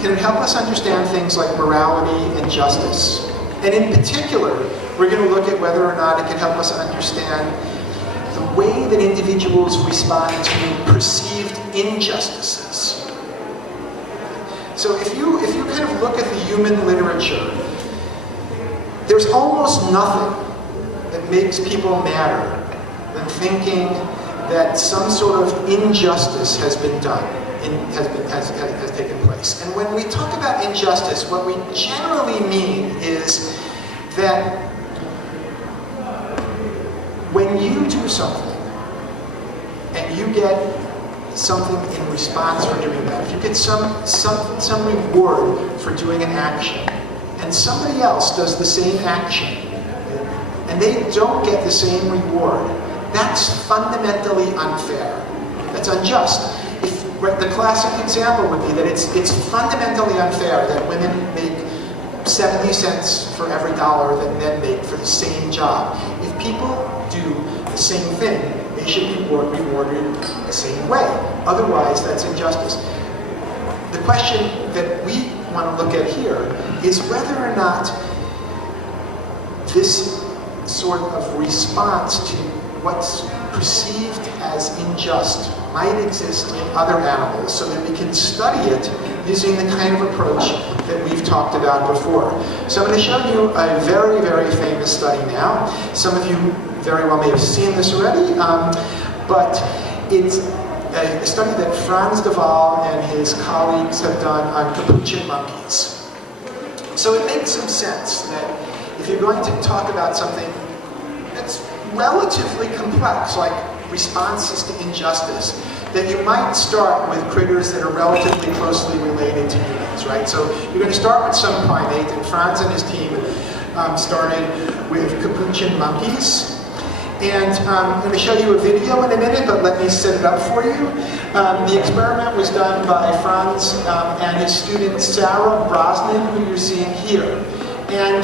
can it help us understand things like morality and justice? And in particular, we're going to look at whether or not it can help us understand the way that individuals respond to perceived injustices. So if you kind of look at the human literature, there's almost nothing that makes people madder than thinking that some sort of injustice has been done, has taken place. And when we talk about injustice, what we generally mean is that when you do something and you get something in response for doing that, if you get some reward for doing an action, and somebody else does the same action, and they don't get the same reward, that's fundamentally unfair. That's unjust. The classic example would be that it's fundamentally unfair that women make 70 cents for every dollar that men make for the same job. If people do the same thing, they should be rewarded the same way. Otherwise, that's injustice. The question that we want to look at here is whether or not this sort of response to what's perceived as unjust might exist in other animals, so that we can study it using the kind of approach that we've talked about before. So I'm going to show you a very, very famous study now. Some of you very well may have seen this already, but it's a study that Frans de Waal and his colleagues have done on capuchin monkeys. So it makes some sense that if you're going to talk about something that's relatively complex, like responses to injustice, that you might start with critters that are relatively closely related to humans, right? So you're going to start with some primate, and Franz and his team started with capuchin monkeys. And I'm going to show you a video in a minute, but let me set it up for you. The experiment was done by Franz and his student Sarah Brosnan, who you're seeing here. And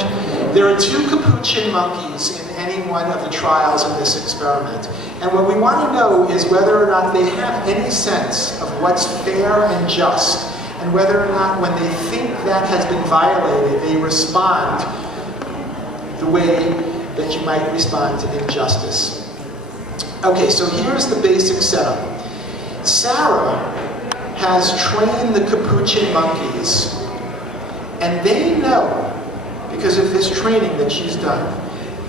there are 2 capuchin monkeys in any one of the trials of this experiment. And what we want to know is whether or not they have any sense of what's fair and just, and whether or not when they think that has been violated, they respond the way that you might respond to injustice. Okay, so here's the basic setup. Sarah has trained the capuchin monkeys, and they know, because of this training that she's done,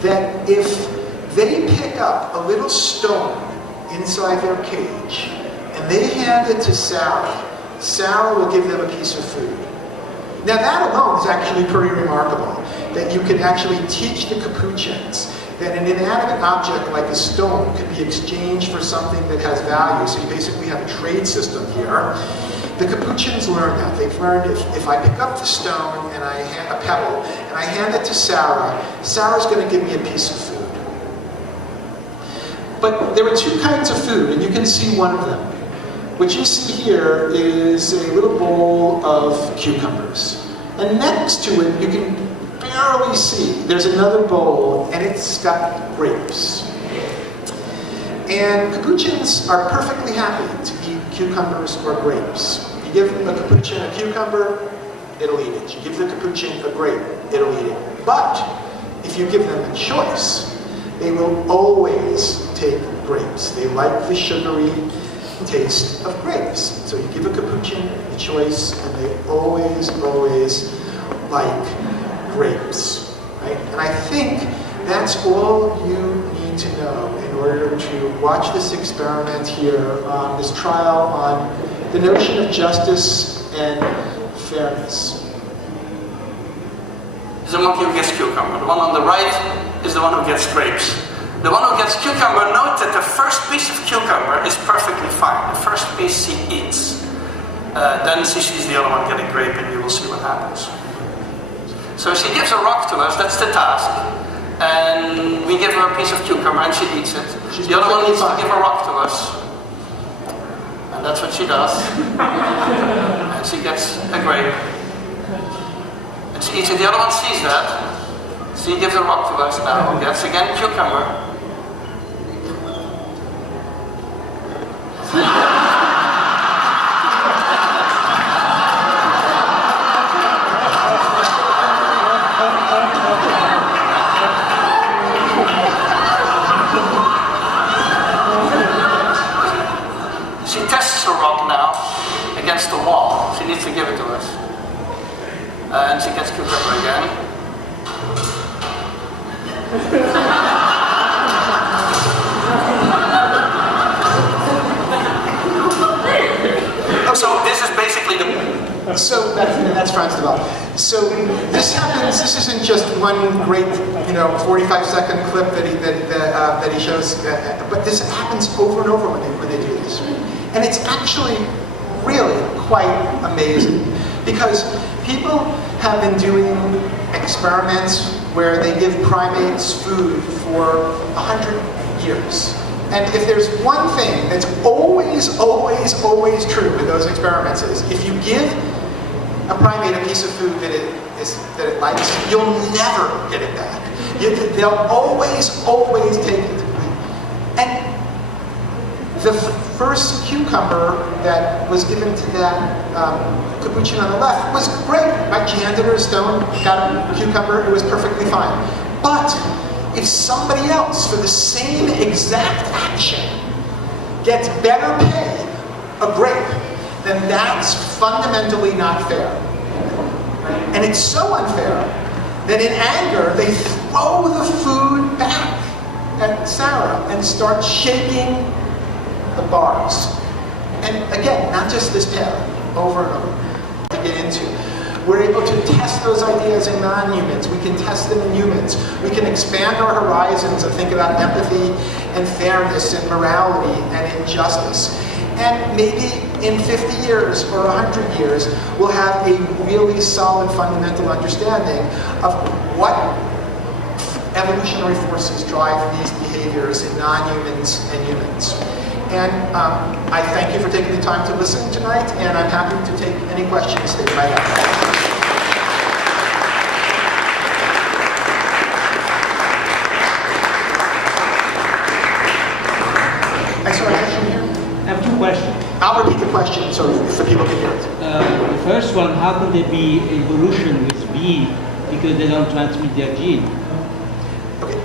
that if they pick up a little stone inside their cage, and they hand it to Sarah, Sarah will give them a piece of food. Now that alone is actually pretty remarkable, that you can actually teach the capuchins that an inanimate object like a stone could be exchanged for something that has value. So you basically have a trade system here. The capuchins learn that. They've learned if I pick up the stone and a pebble and I hand it to Sarah, Sarah's going to give me a piece of food. But there are 2 kinds of food, and you can see one of them. What you see here is a little bowl of cucumbers. And next to it, you can barely see, there's another bowl, and it's got grapes. And capuchins are perfectly happy to eat cucumbers or grapes. You give a capuchin a cucumber, it'll eat it. You give the capuchin a grape, it'll eat it. But if you give them a choice, they will always take grapes. They like the sugary taste of grapes. So you give a capuchin a choice, and they always, always like grapes, right? And I think that's all you need to know in order to watch this experiment here, this trial on the notion of justice and fairness. Is the monkey who gets cucumber. The one on the right is the one who gets grapes. The one who gets cucumber, note that the first piece of cucumber is perfectly fine. The first piece she eats. Then she sees the other one get a grape, and you will see what happens. So she gives a rock to us, that's the task. And we give her a piece of cucumber and she eats it. The other one needs to give a rock to us. And that's what she does. And she gets a grape. And she eats it. The other one sees that. She gives a rock to us now. Gets again cucumber. She tests her rock now against the wall. She needs to give it to us. And she gets cucumber again. So this is basically the... So that's Franz developed. So this happens. This isn't just one great, 45-second clip that he shows, but this happens over and over when they do this. And it's actually really quite amazing, because people have been doing experiments where they give primates food for 100 years. And if there's one thing that's always, always, always true with those experiments is, if you give a primate a piece of food that it likes, you'll never get it back. They'll always, always take it. And the first cucumber that was given to that capuchin on the left was great. Right? She handed her a stone, got a cucumber, it was perfectly fine. But if somebody else, for the same exact action, gets better pay, a grape, then that's fundamentally not fair. And it's so unfair that in anger, they throw the food back at Sarah and start shaking the bars. And again, not just this pair, over and over, to get into. We're able to test those ideas in non-humans. We can test them in humans. We can expand our horizons and think about empathy and fairness and morality and injustice. And maybe in 50 years or 100 years, we'll have a really solid fundamental understanding of what evolutionary forces drive these behaviors in non-humans and humans. And I thank you for taking the time to listen tonight, and I'm happy to take any questions that you might have. Question. I'll repeat the question so the people can hear it. The first one, how can there be evolution with bees because they don't transmit their gene? Okay.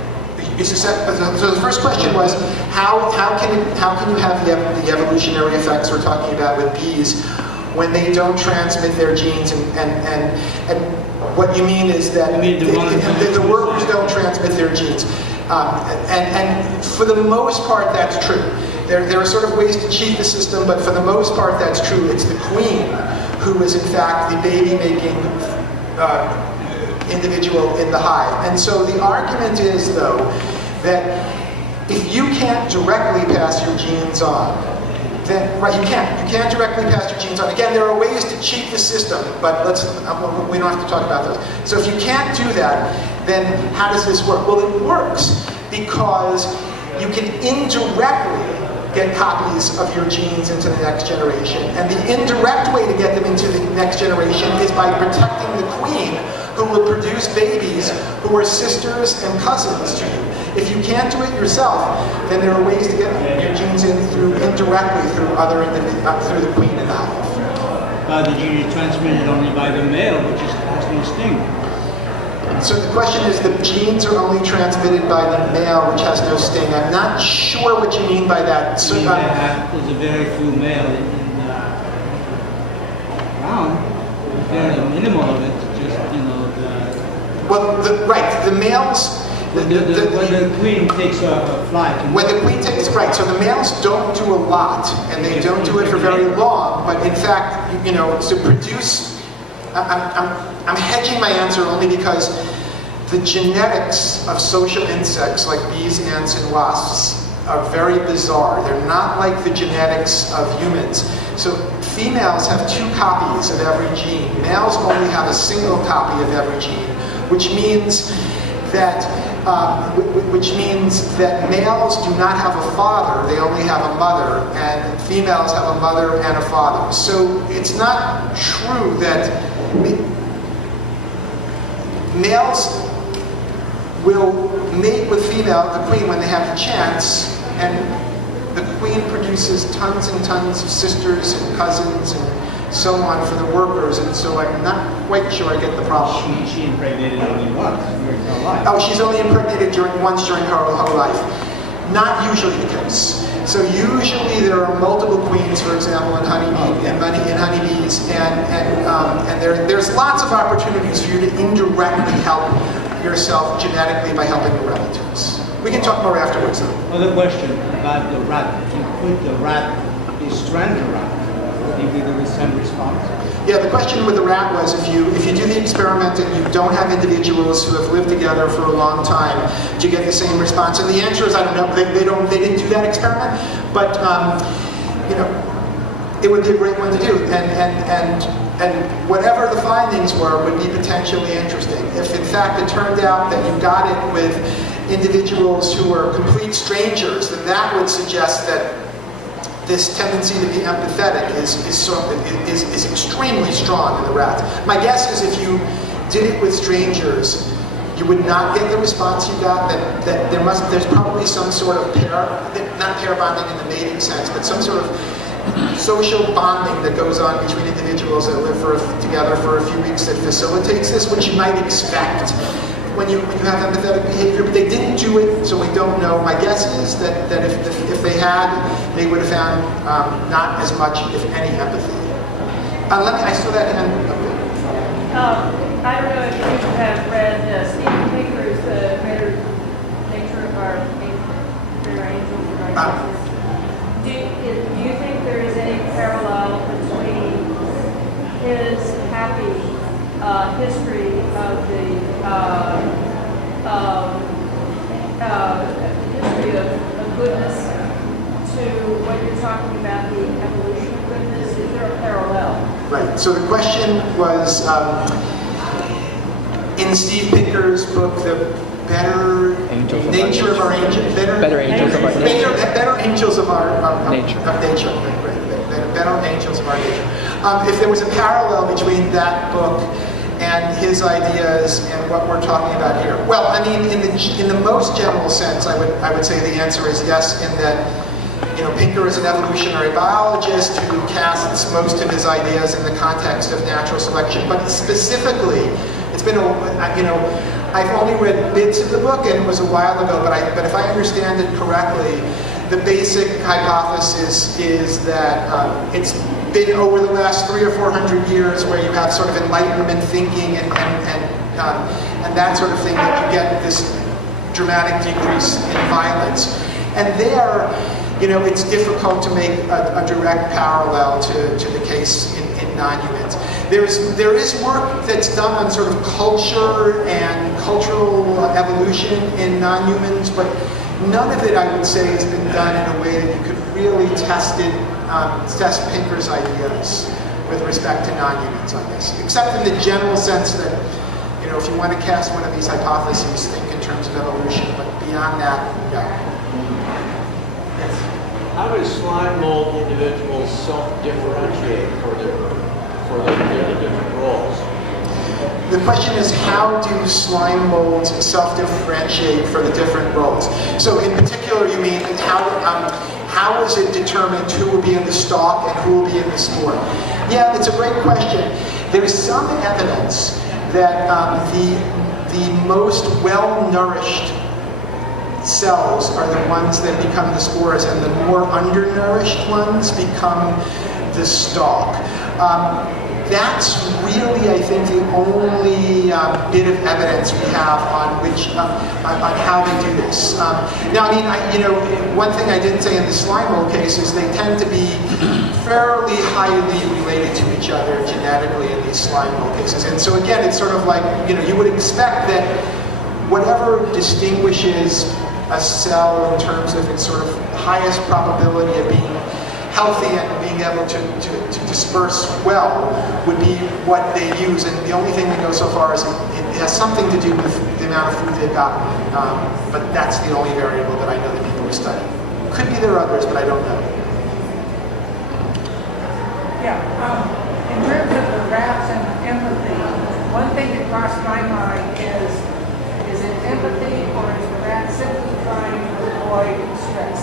So the first question was, how can you have the evolutionary effects we're talking about with bees when they don't transmit their genes, and what you mean is that the workers don't transmit their genes. And for the most part, that's true. There are sort of ways to cheat the system, but for the most part, that's true. It's the queen who is, in fact, the baby-making individual in the hive. And so the argument is, though, that if you can't directly pass your genes on, then, right, you can't directly pass your genes on. Again, there are ways to cheat the system, but we don't have to talk about those. So if you can't do that, then how does this work? Well, it works because you can indirectly get copies of your genes into the next generation. And the indirect way to get them into the next generation is by protecting the queen, who will produce babies who are sisters and cousins to you. If you can't do it yourself, then there are ways to get your genes in indirectly through through the queen and the hive. But the gene is transmitted only by the male, which has no sting. So the question is, the genes are only transmitted by the male, which has no sting. I'm not sure what you mean by that. So, there's a very few male around. There's a minimal of it, just, Well, the males... When the queen takes a flight. When the queen takes, right, so the males don't do a lot, and they don't do it for very long, but in fact, to produce... I'm hedging my answer only because the genetics of social insects like bees, ants, and wasps are very bizarre. They're not like the genetics of humans. So females have 2 copies of every gene. Males only have a single copy of every gene, which means that males do not have a father, they only have a mother, and females have a mother and a father. So it's not true that males will mate with the queen when they have the chance, and the queen produces tons and tons of sisters and cousins and so on for the workers, and so I'm not quite sure I get the problem. She impregnated only once during her life. Oh, she's only impregnated once during her whole life. Not usually the case. So usually there are multiple queens, for example, in honeybees, and there's lots of opportunities for you to indirectly help yourself genetically by helping your relatives. We can talk more afterwards, though. Another question about the rat. You put the rat, you strand the rat, do you get the same response? Yeah, the question with the rat was, if you do the experiment and you don't have individuals who have lived together for a long time, do you get the same response? And the answer is, I don't know. They didn't do that experiment, but it would be a great one to do. And whatever the findings were would be potentially interesting. If in fact it turned out that you got it with individuals who were complete strangers, then that would suggest that this tendency to be empathetic is extremely strong in the rat. My guess is if you did it with strangers, you would not get the response you got. That there's probably some sort of not pair bonding in the mating sense, but some sort of social bonding that goes on between individuals that live together for a few weeks that facilitates this, which you might expect when you have empathetic behavior, but they didn't do it, so we don't know. My guess is that if they had, they would have found not as much, if any, empathy. I saw that hand up there. I don't know if you have read Stephen Pinker's The Greater Nature of Our Angels and Our Angels. Do you think there is any parallel between his happy history of the history of goodness to what you're talking about, the So the question was, in Steve Pinker's book, The Better Nature of Our Angels, Better Angels of Our Nature. Better Angels of Our Nature. Of nature. Better Angels of Our Nature. If there was a parallel between that book and his ideas and what we're talking about here. Well, I mean, in the most general sense, I would say the answer is yes, in that, you know, Pinker is an evolutionary biologist who casts most of his ideas in the context of natural selection, but specifically, it's been, you know, I've only read bits of the book, and it was a while ago, but if I understand it correctly, the basic hypothesis is that it's been over the last 300 or 400 years where you have sort of Enlightenment thinking and that sort of thing, that you get this dramatic decrease in violence. And there, you know, it's difficult to make a direct parallel to the case in non-humans. There is work that's done on sort of culture and cultural evolution in non-humans, but none of it, I would say, has been done in a way that you could really test Pinker's ideas with respect to non-humans on this, except in the general sense that, you know, if you want to cast one of these hypotheses, think in terms of evolution, but beyond that, no. How do slime mold individuals self-differentiate for the different roles? The question is, how do slime molds self-differentiate for the different roles? So in particular, you mean how is it determined who will be in the stalk and who will be in the spore? Yeah, it's a great question. There's some evidence that the most well-nourished cells are the ones that become the spores, and the more undernourished ones become the stalk. That's really, I think, the only bit of evidence we have on how they do this. Now, I mean, you know, one thing I didn't say in the slime mold case is they tend to be fairly highly related to each other genetically in these slime mold cases. And so again, it's sort of like, you know, you would expect that whatever distinguishes a cell in terms of its sort of highest probability of being healthy and being able to disperse well would be what they use. And the only thing we know so far is it has something to do with the amount of food they've gotten. But that's the only variable that I know that people are studying. Could be there are others, but I don't know. Yeah, in terms of the rats and empathy, one thing that crossed my mind is it empathy, or is the rat simply trying to avoid stress?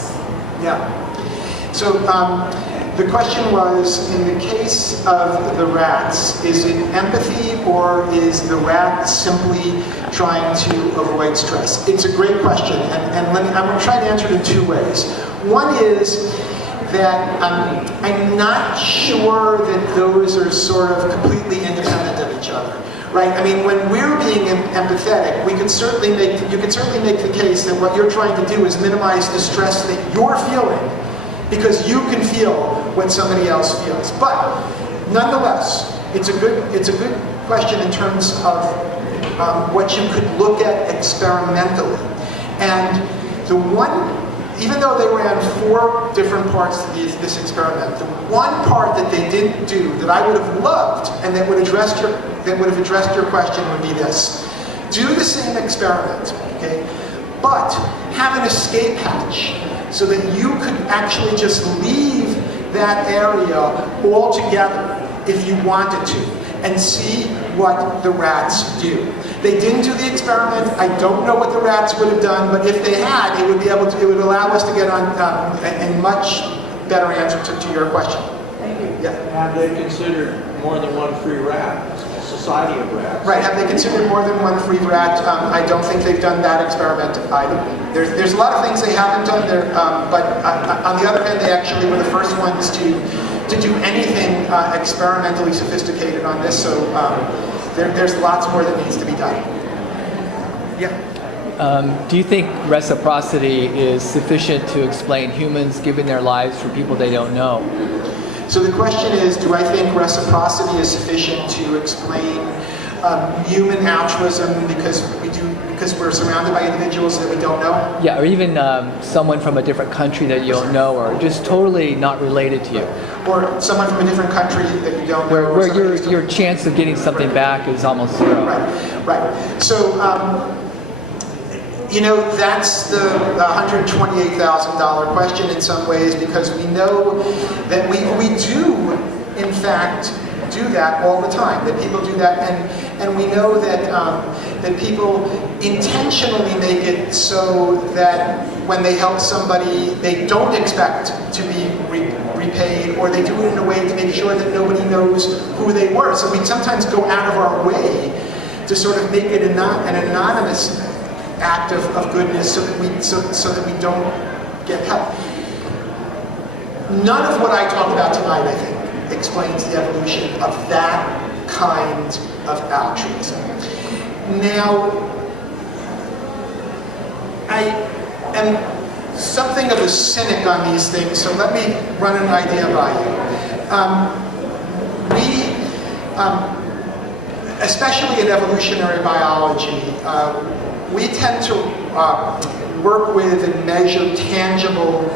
Yeah. So the question was, in the case of the rats, is it empathy, or is the rat simply trying to avoid stress? It's a great question, and I'm going to try to answer it in two ways. One is that I'm not sure that those are sort of completely independent of each other. Right? I mean, when we're being empathetic, you can certainly make the case that what you're trying to do is minimize the stress that you're feeling, because you can feel what somebody else feels. But nonetheless, it's a good question in terms of what you could look at experimentally. And the one, even though they ran 4 different parts to this experiment, the one part that they didn't do that I would have loved and that would have addressed your question would be this: do the same experiment, okay, but have an escape hatch, so that you could actually just leave that area altogether if you wanted to, and see what the rats do. They didn't do the experiment. I don't know what the rats would have done, but if they had, it would allow us to get on a much better answer to your question. Thank you. Yeah. Have they considered more than one free rat? A society of rats? Right. Have they considered more than one free rat? I don't think they've done that experiment either. There's a lot of things they haven't done there, but on the other hand, they actually were the first ones to do anything experimentally sophisticated on this. So there's lots more that needs to be done. Yeah. Do you think reciprocity is sufficient to explain humans giving their lives for people they don't know? So the question is, do I think reciprocity is sufficient to explain human altruism because we're surrounded by individuals that we don't know. Yeah, or even someone from a different country that you don't know, or just totally not related to you. Or someone from a different country that you don't know. Where your chance of getting something back is almost zero. Right. So, you know, that's the $128,000 question in some ways, because we know that we do, in fact, do that all the time, that people do that, and we know that that people intentionally make it so that when they help somebody, they don't expect to be repaid, or they do it in a way to make sure that nobody knows who they were. So we sometimes go out of our way to sort of make it an anonymous act of goodness, so that we don't get help. None of what I talked about tonight, I think, explains the evolution of that kind of altruism. Now, I am something of a cynic on these things, so let me run an idea by you. Especially in evolutionary biology, we tend to work with and measure tangible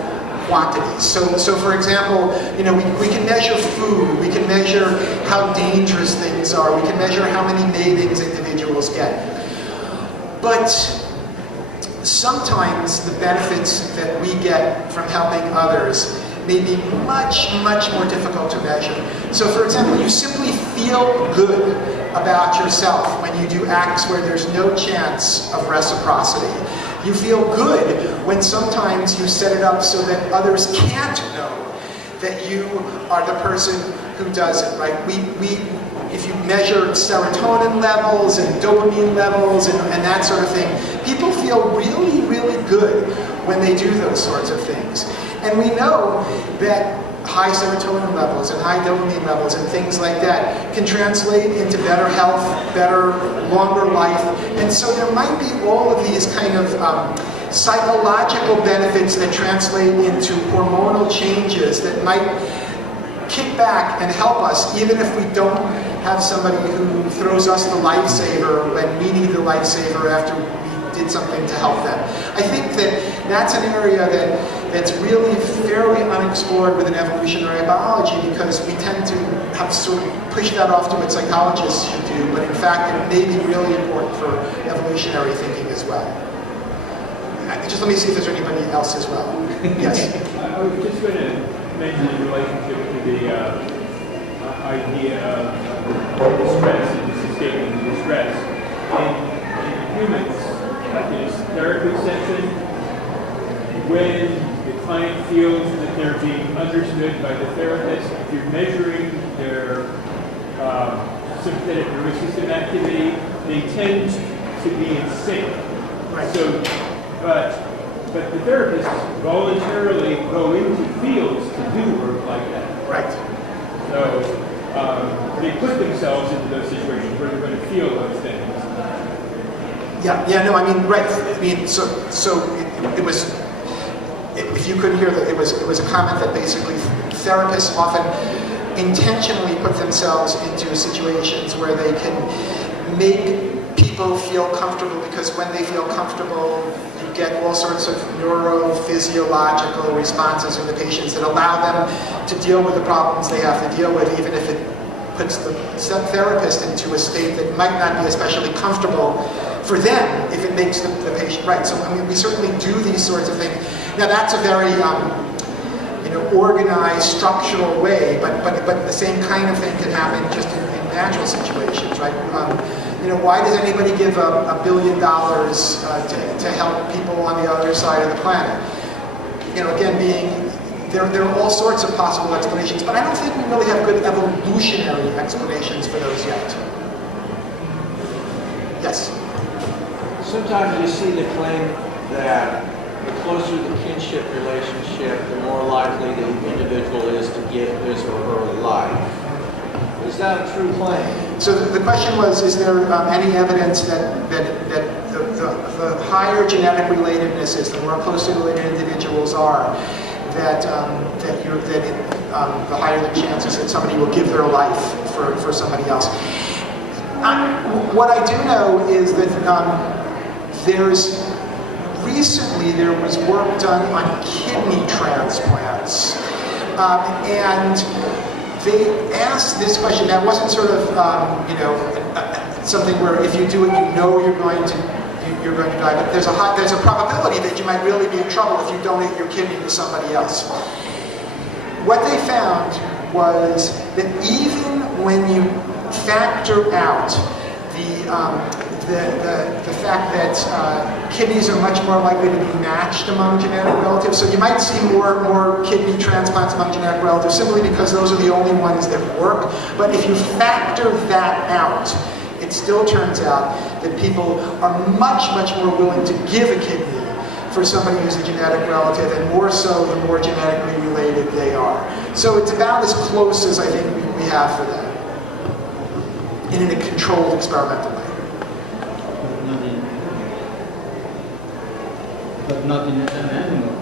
quantities. So for example, you know, we can measure food, we can measure how dangerous things are, we can measure how many matings individuals get. But sometimes the benefits that we get from helping others may be much, much more difficult to measure. So for example, you simply feel good about yourself when you do acts where there's no chance of reciprocity. You feel good when sometimes you set it up so that others can't know that you are the person who does it, right? If you measure serotonin levels and dopamine levels and that sort of thing, people feel really, really good when they do those sorts of things. And we know that high serotonin levels and high dopamine levels and things like that can translate into better health, better, longer life. And so there might be all of these kind of psychological benefits that translate into hormonal changes that might kick back and help us, even if we don't have somebody who throws us the lifesaver when we need the lifesaver after we did something to help them. I think that that's an area that's really fairly unexplored within evolutionary biology, because we tend to have sort of pushed that off to what psychologists should do, but in fact it may be really important for evolutionary thinking as well. Just let me see if there's anybody else as well. Yes? I was just going to mention in relationship to the idea of distress and just escaping distress. In humans, like in this therapy session, when the client feels that they're being understood by the therapist, if you're measuring their sympathetic nervous system activity, they tend to be in sync. Right. So, but the therapists voluntarily go into fields to do work like that. Right. So they put themselves into those situations where they're going to feel those things. Yeah, no, I mean, right. I mean, so it was. If you couldn't hear that, it was a comment that basically therapists often intentionally put themselves into situations where they can make people feel comfortable, because when they feel comfortable, you get all sorts of neurophysiological responses in the patients that allow them to deal with the problems they have to deal with, even if it puts the therapist into a state that might not be especially comfortable for them, if it makes the patient right. So I mean, we certainly do these sorts of things. Now that's a very organized, structural way, but the same kind of thing can happen just in natural situations, right? Why does anybody give $1 billion to help people on the other side of the planet? Again, there are all sorts of possible explanations, but I don't think we really have good evolutionary explanations for those yet. Yes? Sometimes you see the claim that the closer the kinship relationship, the more likely the individual is to get his or her life. Is that a true claim? So the question was, is there any evidence that the higher genetic relatedness is, the more closely related individuals are, that the higher the chances that somebody will give their life for somebody else? What I do know is that recently there was work done on kidney transplants, and they asked this question. That wasn't sort of something where if you do it, you know you're going to die. But there's a probability that you might really be in trouble if you donate your kidney to somebody else. What they found was that even when you factor out the fact that kidneys are much more likely to be matched among genetic relatives, so you might see more kidney transplants among genetic relatives simply because those are the only ones that work. But if you factor that out, it still turns out that people are much more willing to give a kidney for somebody who's a genetic relative, and more so the more genetically related they are. So it's about as close as I think we have for that, in a controlled experimental way. But not in an animal.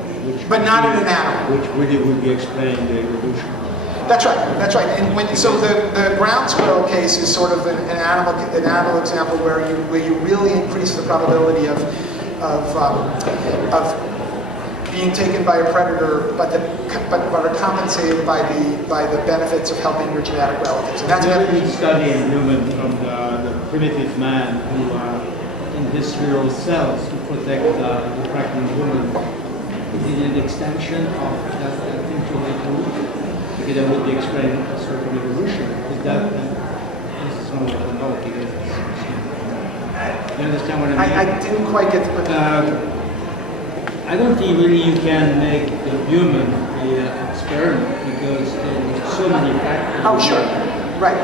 But not in an animal. Which really would be explaining the evolution. That's right. And so the ground squirrel case is sort of an animal example where you really increase the probability of being taken by a predator, but are compensated by the benefits of helping your genetic relatives. And that's a study in humans from the primitive man who, in his viral cells, to protect the pregnant woman, he did an extension of that thing to evolution. Because that would be explaining a certain evolution. Is that this is not what I know because you understand what I mean? I didn't quite get the I don't think really you can make the human the experiment because there are so many factors. Oh, sure. Right.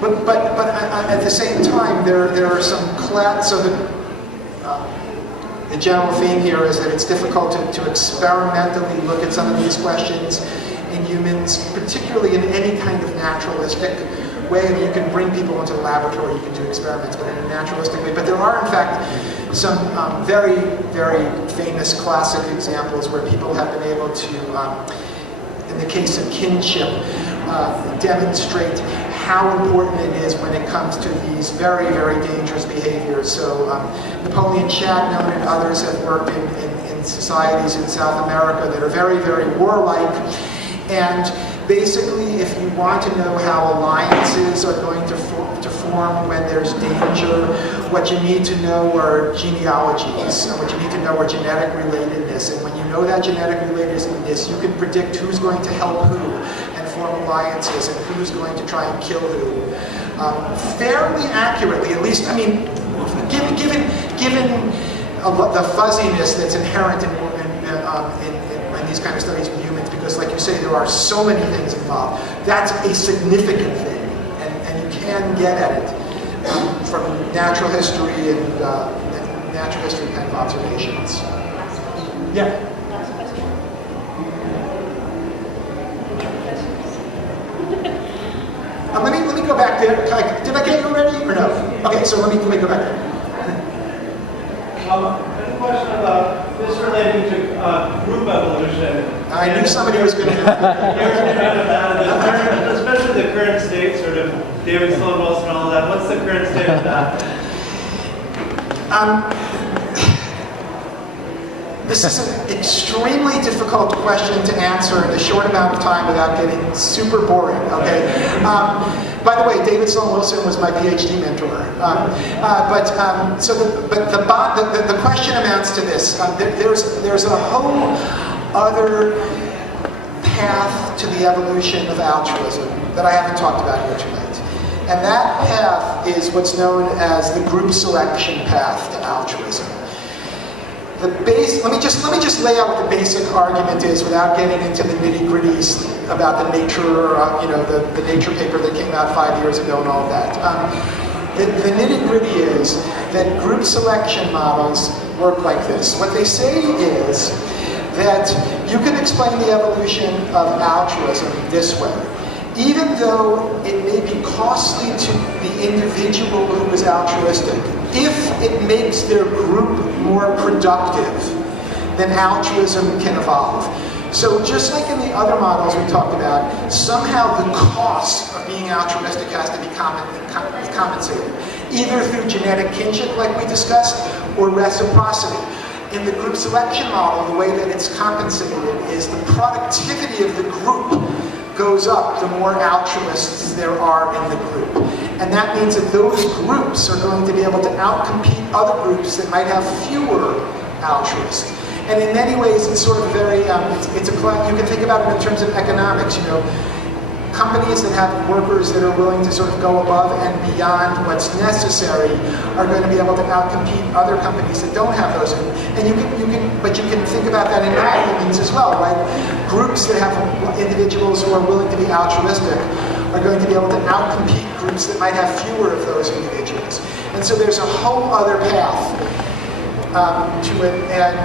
But at the same time, there are some so the general theme here is that it's difficult to experimentally look at some of these questions in humans, particularly in any kind of naturalistic way. I mean, you can bring people into the laboratory, you can do experiments, but in a naturalistic way. But there are, in fact, some very, very famous classic examples where people have been able to, in the case of kinship, demonstrate how important it is when it comes to these very, very dangerous behaviors. So Napoleon Chagnon and others have worked in societies in South America that are very, very warlike. And basically, if you want to know how alliances are going to form when there's danger, what you need to know are genealogies, and what you need to know are genetic relatedness. And when you know that genetic relatedness, you can predict who's going to help who and form alliances, and who's going to try and kill who. Fairly accurately, at least, I mean, given the fuzziness that's inherent in these kind of studies in humans, because like you say, there are so many things involved. That's a significant thing, and you can get at it from natural history and natural history kind of observations. Yeah. Last question. Let me go back there. Did I get you ready or no? Okay, so let me go back there. A question about this relating to group evolution. I knew somebody was going to do that. Especially the current state, sort of David Sloan Wilson and all that. What's the current state of that? This is an extremely difficult question to answer in a short amount of time without getting super boring, okay? By the way, David Sloan Wilson was my PhD mentor. The question amounts to this. There's a whole other path to the evolution of altruism that I haven't talked about here tonight. And that path is what's known as the group selection path to altruism. Let me just lay out what the basic argument is without getting into the nitty-gritties about the nature, the Nature paper that came out 5 years ago and all of that. The nitty-gritty is that group selection models work like this. What they say is that you can explain the evolution of altruism this way. Even though it may be costly to the individual who is altruistic, if it makes their group more productive, then altruism can evolve. So just like in the other models we talked about, somehow the cost of being altruistic has to be compensated, either through genetic kinship like we discussed, or reciprocity. In the group selection model, the way that it's compensated is the productivity of the group goes up the more altruists there are in the group. And that means that those groups are going to be able to outcompete other groups that might have fewer altruists. And in many ways, it's sort of very, you can think about it in terms of economics, you know. Companies that have workers that are willing to sort of go above and beyond what's necessary are going to be able to outcompete other companies that don't have those. And you can think about that in humans as well, right? Groups that have individuals who are willing to be altruistic are going to be able to outcompete groups that might have fewer of those individuals. And so there's a whole other path to it, and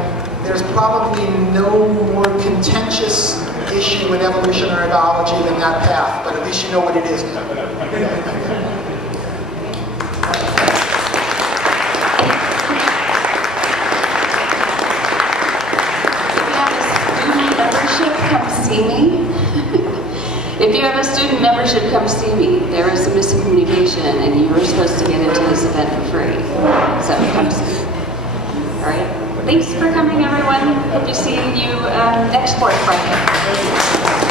there's probably no more contentious issue in evolutionary biology than that path, but at least you know what it is now. If you have a student membership, come see me. There is a miscommunication, and you were supposed to get into this event for free. So come see me. All right. Thanks for coming, everyone. Hope to see you next Fourth Friday.